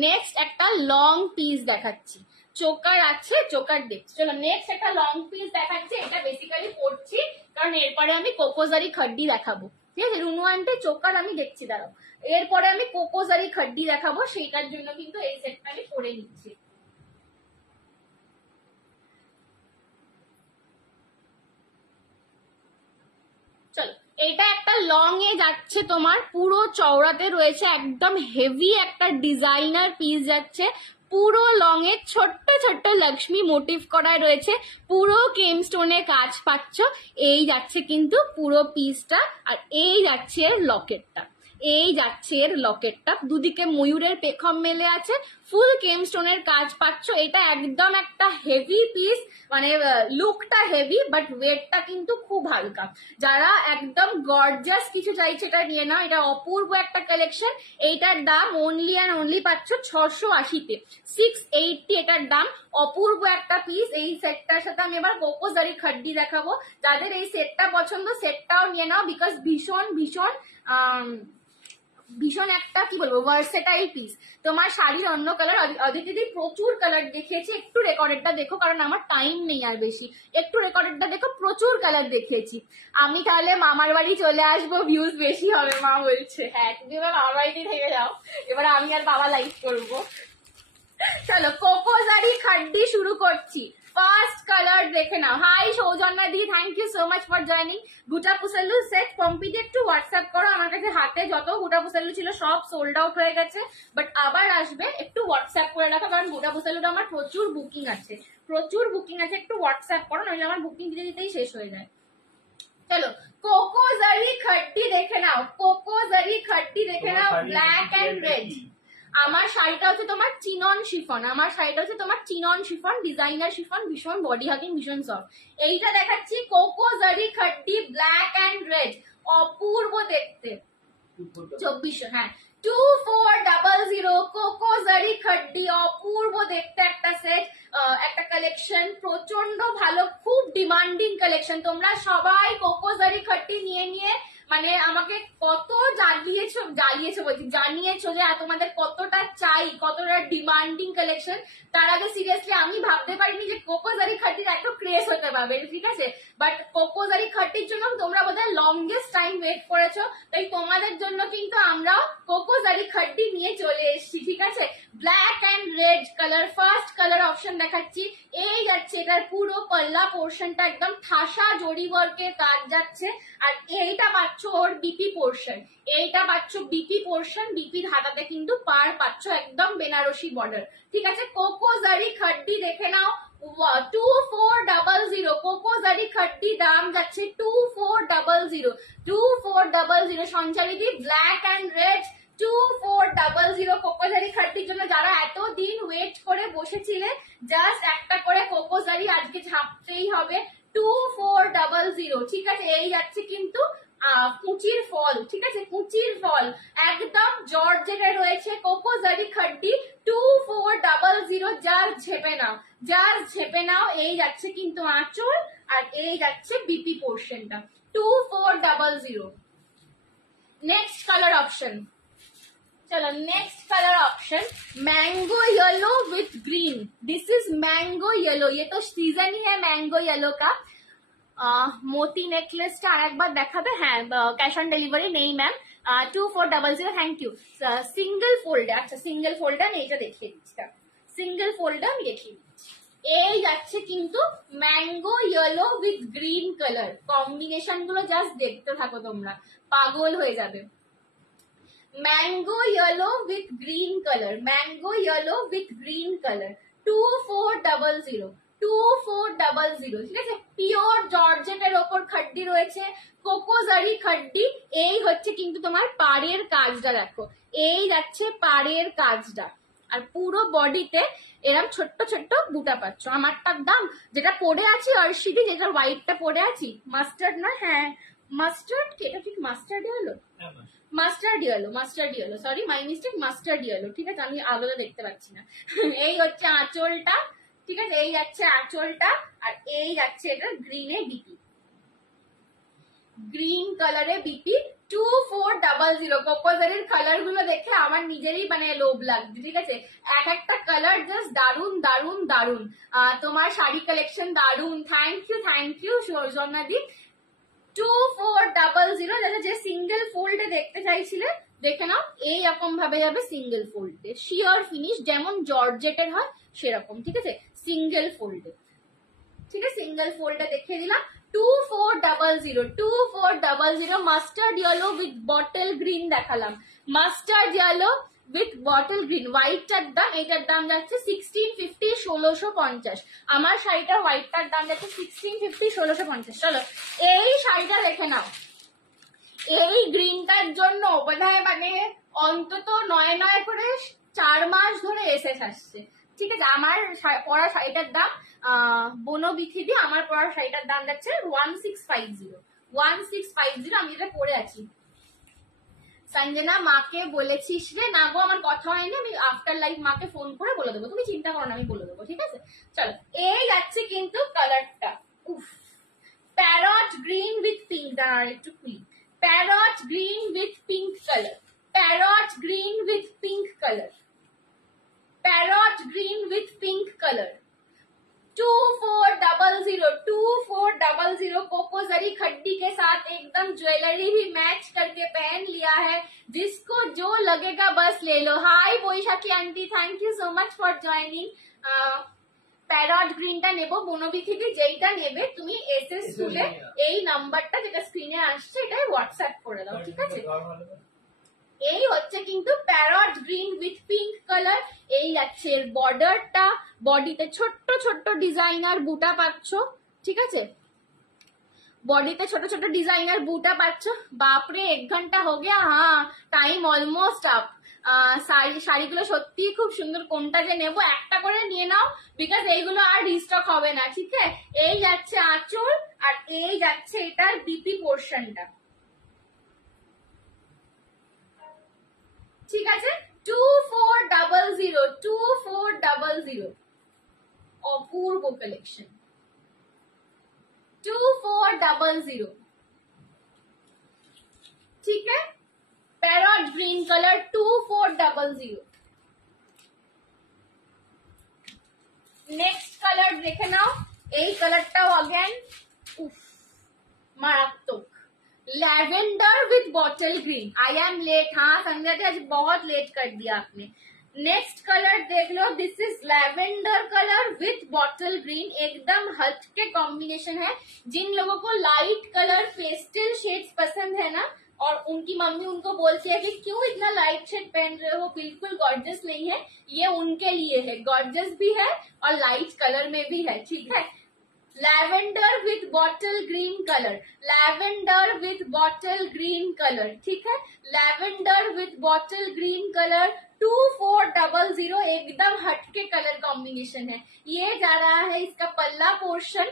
নেক্সট একটা লং পিস দেখাচ্ছি, চোকার আছে, চোকার দেখছি। চলো নেক্সট একটা লং পিস দেখাচ্ছি, এটা বেসিক্যালি পড়ছি কারণ এরপরে আমি কোকোজারি খাড্ডি দেখাবো, ঠিক আছে। রুনু আন্টি চোকার আমি দেখছি, দাঁড়াও, এরপরে আমি কোকোজারি খাড্ডি দেখাবো, সেইটার জন্য কিন্তু এই সেটটা আমি পরে নিচ্ছি। চলো এটা একটা লং এ যাচ্ছে, তোমার পুরো চওড়াতে রয়েছে, একদম হেভি একটা ডিজাইনার পিস যাচ্ছে, পুরো লং এ ছোট্ট ছোট্ট লক্ষ্মী মোটিভ করা রয়েছে, পুরো কেম স্টোনে কাজ পাচ্ছ। এই যাচ্ছে কিন্তু পুরো পিসটা, আর এই যাচ্ছে এর লকেটটা, এই যাচ্ছে এর লকেটটা, দুদিকে ময়ূরের পেখম মেলে আছে, ফুল কেম স্টোনের কাজ পাচ্ছ। এটা একদম একটা হেভি পিস, মানে লুকটা হেভি বাট ওয়েটটা কিন্তু খুব হালকা। যারা একদম গর্জাস কিছু চাইছে এটা নিয়ে নাও, এটা অপূর্ব একটা কালেকশন। এইটার দাম অনলি অ্যান্ড অনলি পাচ্ছ 680-তে, 680 এটার দাম। অপূর্ব একটা পিস। এই সেটটার সাথে আমি এবার কোকোজারি খাড্ডি দেখাবো, যাদের এই সেটটা পছন্দ সেটটাও নিয়ে নাও, বিকজ ভীষণ ভীষণ ভীষণ একটা কি বলবো ভার্সেটাইল পিস। তোমার শাড়ির অন্য কালার, অদিতিদি প্রচুর কালার দেখিয়েছি, একটু রেকর্ডেডটা দেখো কারণ আমার টাইম নেই আর বেশি, একটু রেকর্ডেডটা দেখো, প্রচুর কালার দেখিয়েছি। আমি তাহলে মামার বাড়ি চলে আসবো, ভিউজ বেশি হবে মা বলছে। হ্যাঁ তুমি এবার মামার বাড়িতে থেকে যাও, এবার আমি আর বাবা লাইভ করবো। চলো কোকোজারি খাড্ডি শুরু করছি। ফার্স্ট কালার দেখে নাও। Hi Soujanya di, thank you so much for joining. Gutta pusalu set complete, একটু হোয়াটসঅ্যাপ করো, আমার কাছে হাতে যত গুটা পুসাল্লু ছিল সব সোল্ড আউট হয়ে গেছে, বাট আবার আসবে, একটু হোয়াটসঅ্যাপ করে রাখো কারণ গুটা পুসাল্লুটা আমার প্রচুর বুকিং আছে, প্রচুর বুকিং আছে, একটু হোয়াটসঅ্যাপ করো, নইলে আমার বুকিং দিতে দিতেই শেষ হয়ে যায়। চলো কোকোজারি খাড্ডি দেখে নাও, কোকোজারি খাড্ডি দেখে নাও, ব্ল্যাক এন্ড রেড। আমার শাড়িটা হচ্ছে তোমার চিনন শিফন, আমার শাড়িটা হচ্ছে তোমার চিনন শিফন, ডিজাইনার শিফন, ভীষণ বডি হাগিং, ভীষণ সফট। এইটা দেখাচ্ছি কোকোজারি খাড্ডি ব্ল্যাক এন্ড রেড, অপূর্ব দেখতে। 2400, হ্যাঁ 2400 কোকোজারি খাড্ডি, অপূর্ব দেখতে একটা সেট, একটা কালেকশন, প্রচন্ড ভালো, খুব ডিমান্ডিং কালেকশন। তোমরা সবাই কোকোজারি খাড্ডি নিয়ে নিয়ে মানে আমাকে কত জ্বালিয়েছো বলছি, জানিয়েছো যে তোমাদের কতটা চাই, কতটা ডিমান্ডিং কালেকশন। তার আগে সিরিয়াসলি আমি ভাবতে পারিনি যে কোকোজারি খাটির এত ক্রেজ হতে পারবে, ঠিক আছে। বাট কোকোজারি খাটির জন্য তোমরা বোধহয় লংগেস্ট টাইম ওয়েট করেছো, তাই তোমাদের জন্য কিন্তু আমরা কোকোজারি খাটি নিয়ে চলে এসেছি, ঠিক আছে। Black and red colour, first colour option দেখাচ্ছি। এই যাচ্ছে এটার পুরো পাল্লা পোর্শনটা একদম ঠাসা জরি ওয়ার্কের কাজ যাচ্ছে, আর এইটা পাচ্ছ ওর বিপি পোর্শন, এইটা পাচ্ছ বিপি পোর্শন, বিপির হাতাতে কিন্তু পার পাচ্ছ একদম বেনারসি বর্ডার, ঠিক আছে। কোকোজারি খাড্ডি দেখে নাও 2400, কোকোজারি খাড্ডি দাম যাচ্ছে 2400 সঞ্চারিদি ব্ল্যাক অ্যান্ড রেড 2400 কোকোজারি খাড্ডির জন্য। যারা এতদিন ওয়েট করে বসেছিলে, জাস্ট একটা করে কোকোজারি আজকে ঝাপতেই হবে। 2400, ঠিক আছে। এই যাচ্ছে কিন্তু কুচির ফল, ঠিক আছে, কুচির ফল একদম জর্জেটে রয়েছে কোকোজারি খাড্ডি 2400। জাস্ট ঝেপে নাও, জাস্ট ঝেপে নাও। এই যাচ্ছে কিন্তু আঁচল, আর এই যাচ্ছে বিপি পোর্শনটা 2400। नेक्स्ट कलर ऑप्शन, चलो next colour option mango yellow with green. This is mango yellow, ये तो सीजन ही है मैंगो येलो का। मोती नेकलेस का एक बार देखा था, है कैश ऑन डिलीवरी नहीं ma'am. 2400, thank you. Single fold, अच्छा सिंगल फोल्डर এটা দেখিয়ে দিচ্ছি, সিঙ্গেল ফোল্ডার আমি দেখিয়ে দিচ্ছি। এই যাচ্ছে কিন্তু mango yellow with green colour, combination গুলো জাস্ট দেখতে থাকো তোমরা, পাগল হয়ে যাবে। Mango yellow with green colour, mango yellow with green colour 2400, 2400, ঠিক আছে। পিওর জর্জেটের ওপর খাড্ডি রয়েছে, কোকোজারি খাড্ডি। এই হচ্ছে কিন্তু তোমার পাড়ের কাজটা দেখো, এই যাচ্ছে পাড়ের কাজটা, আর পুরো বডিতে এরকম ছোট্ট ছোট্ট বুটা পাচ্ছ। আমারটার দাম যেটা পরে আছি অর্শিদি, যেটা হোয়াইটটা পরে আছি, মাস্টার্ড না, হ্যাঁ মাস্টার্ড, এটা ঠিক মাস্টার্ড হলো, mustard yellow, mustard yellow, sorry my mistake, mustard yellow, ঠিক আছে। আমি আলোটা দেখতে পাচ্ছি না। এই হচ্ছে আঁচলটা, ঠিক আছে, এই যাচ্ছে আঁচলটা, আর এই যাচ্ছে এটা গ্রিনে বিপি, গ্রিন কালারে বিপি 2400। কোকোজারির কালার গুলো দেখে আমার নিজেরই মানে লোভ লাগছে, ঠিক আছে। এক একটা কালার জাস্ট দারুন দারুন দারুন। তোমার শাড়ি কালেকশন দারুন, থ্যাংক ইউ সৌজন্যাদি। 2400, যে সিঙ্গেল ফোল্ডে দেখতে চাইছিলে দেখে নাও, এই রকম ভাবে যাবে সিঙ্গেল ফোল্ডে, শিওর ফিনিশ যেমন জর্জেটের হয় সেরকম, ঠিক আছে, সিঙ্গেল ফোল্ডে, ঠিক আছে। সিঙ্গেল ফোল্ডে দেখিয়ে দিলাম 2400, mustard yellow with bottle green দেখালাম, mustard yellow with bottle green. হোয়াইটটার দাম, এটার দাম যাচ্ছে 1650, 1650। আমার শাড়িটার হোয়াইটটার দাম যাচ্ছে 1650, 1650। চলো এই শাড়িটা দেখে নাও, এই গ্রিনটার জন্য বোধহয় মানে অন্তত 9 করে 4 মাস ধরে এসেস আসছে, ঠিক আছে। আমার পরা শাড়িটার দাম বনবিথি দিয়ে আমার পরা শাড়িটার দাম যাচ্ছে 1650, 1650। আমি যেটা পরে আছি। সঞ্জনা মাকে বলেছিস রে? না গো, আমার কথা হয়নি, আমি আফটার লাইভ মাকে ফোন করে বলে দেবো, তুমি চিন্তা করো না, আমি বলে দেবো, ঠিক আছে। চলো এই যাচ্ছে কিন্তু কালারটা, উফ, প্যারট গ্রিন উইথ পিঙ্ক, দাঁড়ার একটু quick, parrot green with pink colour, parrot green with pink colour, parrot green with pink colour 2400, कोकोजरी खड्डी के साथ एकदम ज्वेलरी भी मैच करके पहन लिया है, जिसको जो लगेगा बस ले लो। Hi Baishakhi aunty, thank you so much for joining. Parrot গ্রিনটা নেবো বনবি থেকে, যেইটা নেবে তুমি এসএস তুলে এই নাম্বারটা যেটা স্ক্রিনে আসছে এটাই হোয়াটসঅ্যাপ করে দাও, ঠিক আছে। এই হচ্ছে কিন্তু parrot green with pink colour. এই যাচ্ছে এর বর্ডারটা, বডিতে ছোট্ট ছোট্ট ডিজাইনার বুটা পাচ্ছ, ঠিক আছে, বডিতে ছোট ছোট ডিজাইনার বুটা পাচ্ছ। বাপরে 1 ঘন্টা हो गया, হ্যাঁ টাইম অলমোস্ট আপ। শাড়িগুলো সত্যি খুব সুন্দর, কোনটা যে নেবো একটা করে নিয়ে নাও, বিকজ এইগুলো আর রিস্টক হবে না, ঠিক আছে। এই যাচ্ছে আঁচল, আর এই যাচ্ছে এটার বিপি পোর্শনটা, ঠিক আছে। 2400, অপূর্ব কালেকশন 2400। ठीक है, parrot green colour 2400। Next colour দেখে নাও, এই কালারটাও अगेन मारात्मक, lavender with bottle green. I am late, हाँ संध्या जी आज बहुत लेट कर दिया आपने। नेक्स्ट कलर देख लो, this is lavender colour with bottle green, एकदम हटके कॉम्बिनेशन है। जिन लोगों को लाइट कलर पेस्टल शेड्स पसंद है ना, और उनकी मम्मी उनको बोलती है कि क्यों इतना लाइट शेड पहन रहे हो, बिल्कुल गॉर्जियस नहीं है, ये उनके लिए है। गॉर्जियस भी है और लाइट कलर में भी है, ठीक है। Lavender with bottle green colour, lavender with bottle green colour, ठीक है। Lavender with bottle green colour 2400, एकदम हटके कलर कॉम्बिनेशन है। ये जा रहा है इसका पल्ला पोर्शन,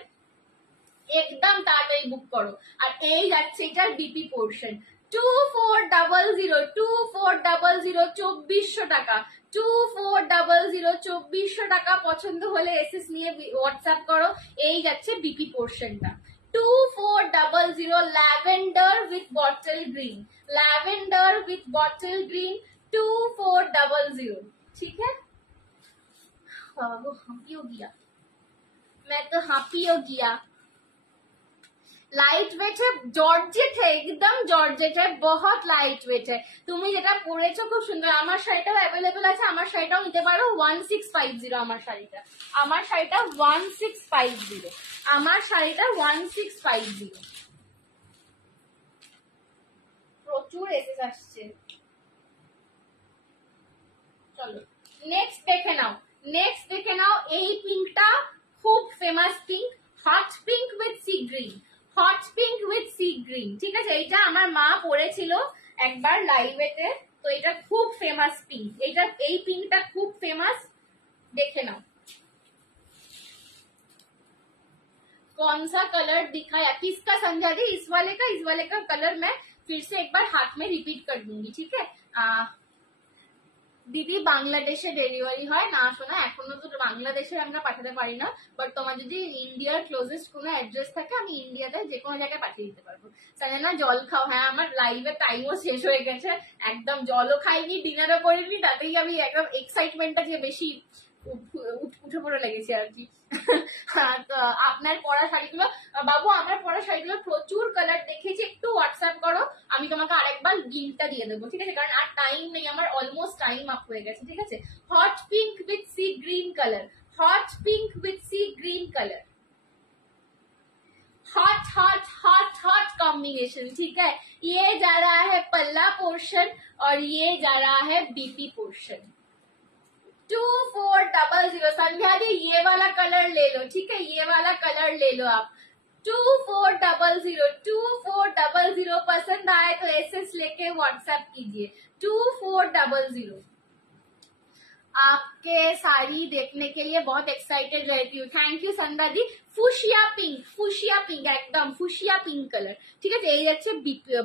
एकदम ताड़ाताड़ी बुक करो। और এই যাচ্ছে এটার বিপি পোর্শন 2400, 2400 টাকা, 2400 টাকা। পছন্দ হলে এসএস নিয়ে হোয়াটসঅ্যাপ করো। এই যাচ্ছে বিপি পোর্শনটা 2400, lavender with bottle green, lavender with bottle green 2400, ठीक है। वो हापी हो गया, मैं तो हापी हो गया। লাইট ওয়েট है, জর্জেট है, एकदम জর্জেট है, बहुत লাইট ওয়েট है। তুমি যেটা পরেছো খুব সুন্দর। আমার শাড়িটাও অ্যাভেলেবল আছে, আমার শাড়িটাও নিতে পারো 1650। আমার শাড়িটা 1650, আমার শাড়িটা 1650। প্রচুর এসে আসছে। চলো নেক্সট দেখে নাও, নেক্সট দেখে নাও। এই পিঙ্কটা খুব famous pink, hot pink with sea green, hot pink with sea green, ঠিক আছে। এটা আমার মা পরেছিল একবার লাইভেতে, তো এটা খুব ফেমাস পিঙ্ক। এটা এই পিঙ্কটা খুব ফেমাস, দেখে নাও। कौन सा कलर दिखाया किसका संध्या दी? इस वाले का कलर मैं फिर से एक बार हाथ में रिपीट कर दूंगी, ठीक है। দিদি বাংলাদেশে ডেলিভারি হয় না শোনা, এখনো তো বাংলাদেশে আমরা পাঠাতে পারি না, বাট তোমার যদি ইন্ডিয়ার ক্লোজেস্ট কোনো অ্যাড্রেস থাকে আমি ইন্ডিয়াতে যে কোনো জায়গায় পাঠিয়ে দিতে পারবো। তাহলে না জল খাও, হ্যাঁ আমার লাইভের টাইমও শেষ হয়ে গেছে, একদম জলও খাইনি, ডিনারও করিনি, তাতেই আমি একদম এক্সাইটমেন্টটা যে বেশি উঠে পড়ে লেগেছে আর কি। তো আপনার পরা শাড়িগুলো বাবু, আমার পরা শাড়িগুলো প্রচুর কালার দেখেছি, একটু হোয়াটসঅ্যাপ করো, আমি তোমাকে আরেকবার লিঙ্কটা দিয়ে দেবো, ঠিক আছে। কারণ আর টাইম নেই, আমার অলমোস্ট টাইম আপ হয়ে গেছে, ঠিক আছে। Hot pink with sea green colour, hot pink with sea green colour, hot hot hot hot combination, ठीक है। ये जा रहा है पल्ला पोर्शन और ये जा रहा है बीपी पोर्शन 2400। संध्या दी ये वाला कलर ले लो, ठीक है, ये वाला कलर ले लो आप 2400, 2400। पसंद आए तो एसएस लेके व्हाट्सएप कीजिए 2400। आपके साड़ी देखने के लिए बहुत एक्साइटेड रहती हूँ, thank you Sandhya the. Fuchsia pink, একদম ফুশিয়া পিঙ্ক কালার, ঠিক আছে। এই যাচ্ছে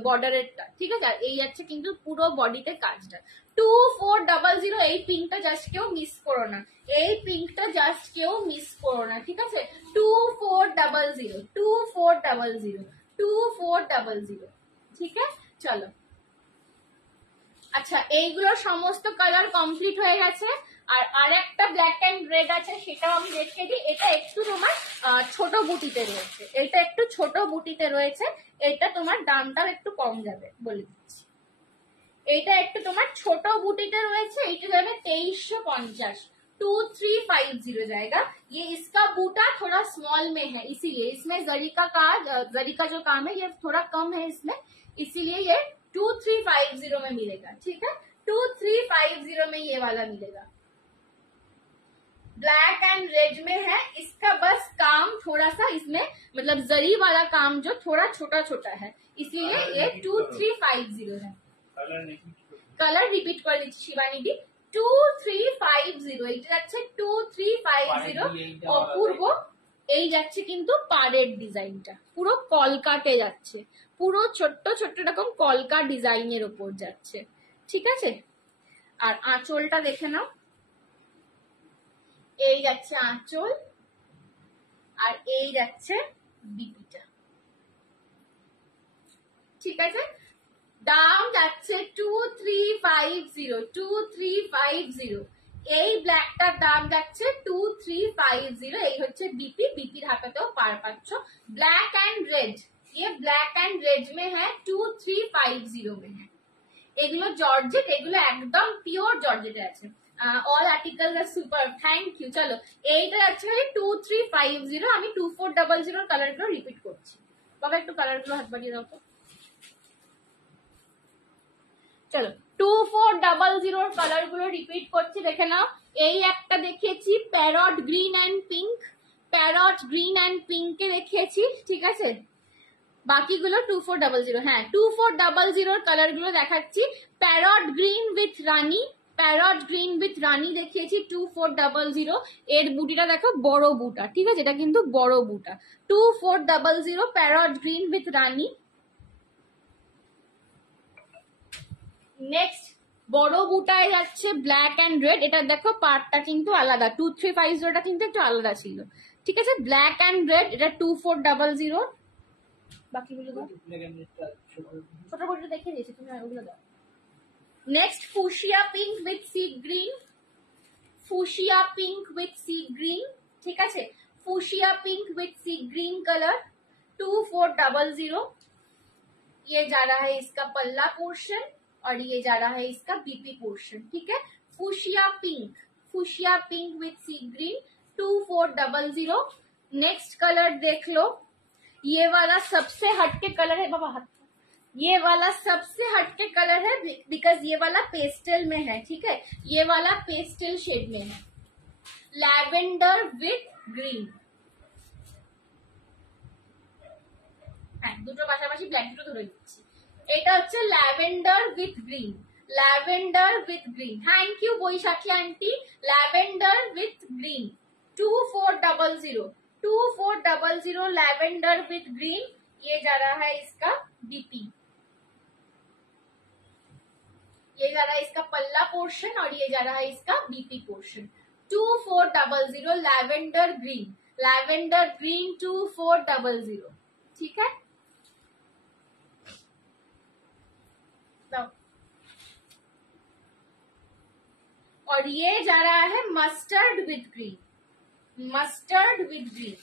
বর্ডারেরটা, ঠিক আছে। আর এই যাচ্ছে কিন্তু পুরো বডিতে কাজটা 2400। এই পিঙ্কটা জাস্ট কেউ মিস করো না, এই পিঙ্কটা জাস্ট কেউ মিস করো না, ঠিক আছে। 2400, 2400, 2400, ঠিক আছে। চলো আচ্ছা, এইগুলো সমস্ত কালার কমপ্লিট হয়ে গেছে। আর আরেকটা ব্ল্যাক এন্ড রেড আছে, সেটাও আমি দেখিয়ে দিই। এটা একটু তোমার ছোট বুটিতে রয়েছে, এটা একটু ছোট বুটিতে রয়েছে, এটা তোমার দামটাও একটু কম যাবে বলে দিচ্ছি। এটা একটু তোমার ছোট বুটিতে রয়েছে, এইটা যাবে 2350, 2350 जाएगा। ये इसका बूटा थोड़ा स्मॉल में है, इसीलिए इसमें जरी का जो काम है ये थोड़ा कम है इसमें, इसीलिए ये 2350 में मिलेगा, ठीक है। 2350 में ये वाला मिलेगा। ब्लैक एंड रेड में है, इसका बस काम थोड़ा सा इसमें मतलब जरी वाला काम जो थोड़ा छोटा छोटा है, इसलिए ये 2350 है। कलर रिपीट कर दीजिए शिवानी दी 2350, এটা যাচ্ছে 2350। অপূর্ব এই যাচ্ছে কিন্তু পাড়ের ডিজাইনটা পুরো কলকাটে যাচ্ছে, পুরো ছোট্ট ছোট্ট রকম কলকা ডিজাইনের উপর যাচ্ছে, ঠিক আছে। আর আঁচলটা দেখে নাও, এই যাচ্ছে আঁচল আর এই যাচ্ছে বিপিটা, ঠিক আছে। যাচ্ছে 2350 এই ব্ল্যাকটার দাম যাচ্ছে 2350। এই হচ্ছে बीपी, बीपी হাতাতেও পার পাচ্ছ। ब्लैक एंड रेड, ये ब्लैक एंड रेड में है, 2350 में है। এগুলো জর্জেট, এগুলো একদম পিওর জর্জেটে আছে। All article are super, thank you. চলো এইটা যাচ্ছে 2350। আমি 2400 কালার গুলো রিপিট করছি। বাবা একটু কালার গুলো হাত বাড়িয়ে দাও তো। চলো 2400 কালার গুলো রিপিট করছি, দেখে নাও। এই একটা দেখিয়েছি parrot green and pink, parrot green and পিঙ্কে দেখিয়েছি, ঠিক আছে। বাকিগুলো 2400। হ্যাঁ 2400 কালার গুলো দেখাচ্ছি। প্যারট গ্রিন উইথ রানী, প্যারট গ্রিন উইথ রানী দেখিয়েছি 2400। এর বুটিটা দেখো বড় বুটা, ঠিক আছে, এটা কিন্তু বড় বুটা। 2400 parrot green with Rani. Next বড় বুটায় যাচ্ছে ব্ল্যাক এন্ড রেড, এটা দেখো পার্টটা কিন্তু আলাদা, 2350টা কিন্তু একটু আলাদা ছিল, ঠিক আছে। ব্ল্যাক এন্ড রেড, এটা 2400। বাকিগুলো দাও, ছোট বড়টা দেখে দিয়েছি তুমি, ওগুলো দাও। Next fuchsia pink with sea green, fuchsia pink with sea green, ठीक है। Fuchsia pink with sea green colour 2400। ये जा रहा है इसका पल्ला पोर्शन और ये जा रहा है इसका बीपी पोर्शन, ठीक है। Fuchsia pink with sea green 2400। Next colour देख लो, ये वाला सबसे हटके कलर है बाबा हाथ, ये वाला सबसे हटके कलर है बिकॉज ये वाला पेस्टल में है, ठीक है। ये वाला पेस्टल शेड में है, लैवेंडर विथ ग्रीन। হ্যাঁ দুটো পাশাপাশি ব্ল্যাক দুটো ধরে দিচ্ছি। এটা হচ্ছে lavender with green, lavender with green. Thank you Baishakhi aunty. Lavender with green 2400 lavender with green. ये जा रहा है इसका बीपी, ये जा रहा है इसका पल्ला पोर्शन और ये जा रहा है इसका BP portion. 2400 lavender green, lavender green 2400, ठीक है। और ये जा रहा है mustard with green, mustard with green,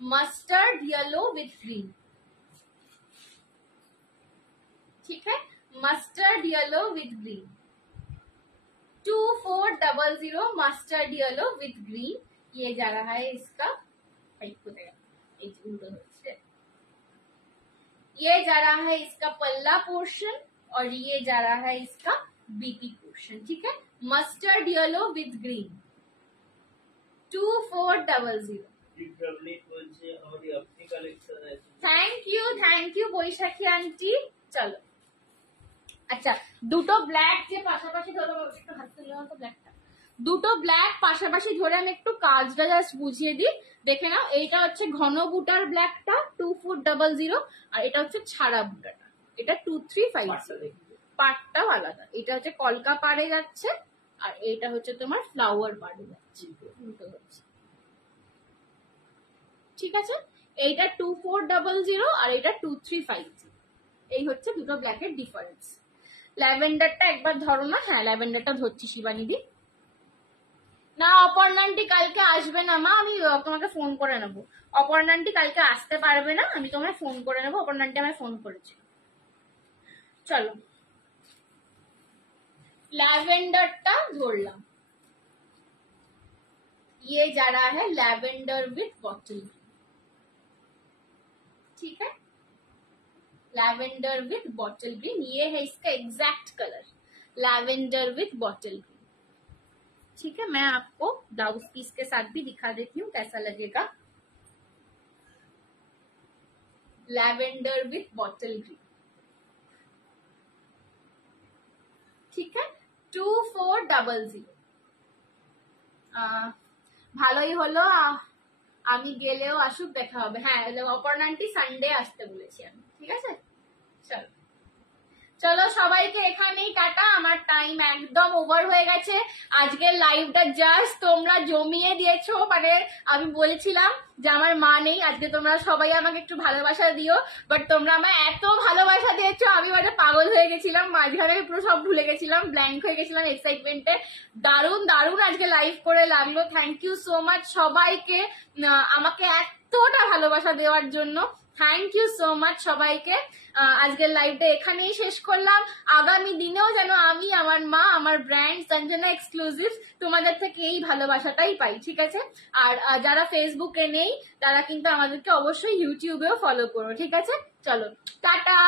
mustard yellow with green, ठीक है। Mustard yellow with green 2400 mustard yellow with green. ये जा रहा है इसका, ये जा रहा है इसका पल्ला पोर्शन और ये जा रहा है इसका बीपी पोर्शन, ठीक है। Mustard yellow with green 2400। Thank you Baishakhi aunty. চলো আচ্ছা দুটো ব্ল্যাক যে পাশাপাশি ধরো, একটু হাত তুলে নাও তো ব্ল্যাকটা, দুটো ব্ল্যাক পাশাপাশি ধরে আমি একটু কাজটা জাস্ট বুঝিয়ে দিই, দেখে নাও। এইটা হচ্ছে ঘন বুটার ব্ল্যাকটা 2400 আর এটা হচ্ছে ছাড়া বুটাটা, এটা 2350। পাড়টাও আলাদা, এটা হচ্ছে কলকা পাড়ে যাচ্ছে আর এইটা হচ্ছে তোমার ফ্লাওয়ার পাড়ে যাচ্ছে, ঠিক আছে। এইটা 2400 আর এটা 2350। এই হচ্ছে দুটো ব্ল্যাকের ডিফারেন্স। ল্যাভেন্ডারটা একবার ধরো না। হ্যাঁ ল্যাভেন্ডারটা ধরছি শিবানী দি। না অপর্ণান্টি কালকে আসবে না মা, আমি তোমাকে ফোন করে নেবো। অপর্ণান্টি কালকে আসতে পারবে না, আমি তোমায় ফোন করে নেবো। অপর্ণান্টি আমায় ফোন করেছে। চলো लैवेंडरটা ধরলাম। ये जा रहा है लैवेंडर विथ बॉटल, ठीक है। लैवेंडर विथ बॉटल ग्रीन, ये है इसका exact colour, lavender with bottle green, ठीक है। मैं आपको ब्लाउज पीस के साथ भी दिखा देती हूँ कैसा लगेगा। लैवेंडर विथ बॉटल ग्रीन, ठीक है। 2400। ভালোই হলো, আমি গেলেও আসুক, দেখা হবে। হ্যাঁ অপর্ণান্টি সানডে আসতে বলেছি আমি, ঠিক আছে। চলো চলো সবাইকে এখানেই টাটা, আমার টাইম একদম ওভার হয়ে গেছে। আজকের লাইভটা জাস্ট তোমরা জমিয়ে দিয়েছো, মানে আমি বলেছিলাম যে আমার মা নেই, আজকে তোমরা সবাই আমাকে একটু ভালোবাসা দিও, বাট তোমরা আমায় এত ভালোবাসা দিয়েছো আমি মানে পাগল হয়ে গেছিলাম, মাঝখানে পুরো সব ভুলে গেছিলাম, ব্ল্যাঙ্ক হয়ে গেছিলাম এক্সাইটমেন্টে। দারুণ দারুণ আজকে লাইভ করে লাগলো। থ্যাংক ইউ সো মাচ সবাইকে আমাকে এতটা ভালোবাসা দেওয়ার জন্য। থ্যাংক ইউ সো মাচ সবাইকে। আজকের লাইভটা এখানেই শেষ করলাম। আগামী দিনেও যেন আমি, আমার মা, আমার ব্র্যান্ড সঞ্জনা এক্সক্লুসিভ তোমাদের থেকে এই ভালোবাসাটাই পাই, ঠিক আছে? আর যারা ফেসবুকে নেই তারা কিন্তু আমাদেরকে অবশ্যই ইউটিউবেও ফলো করো, ঠিক আছে? চলো টাটা।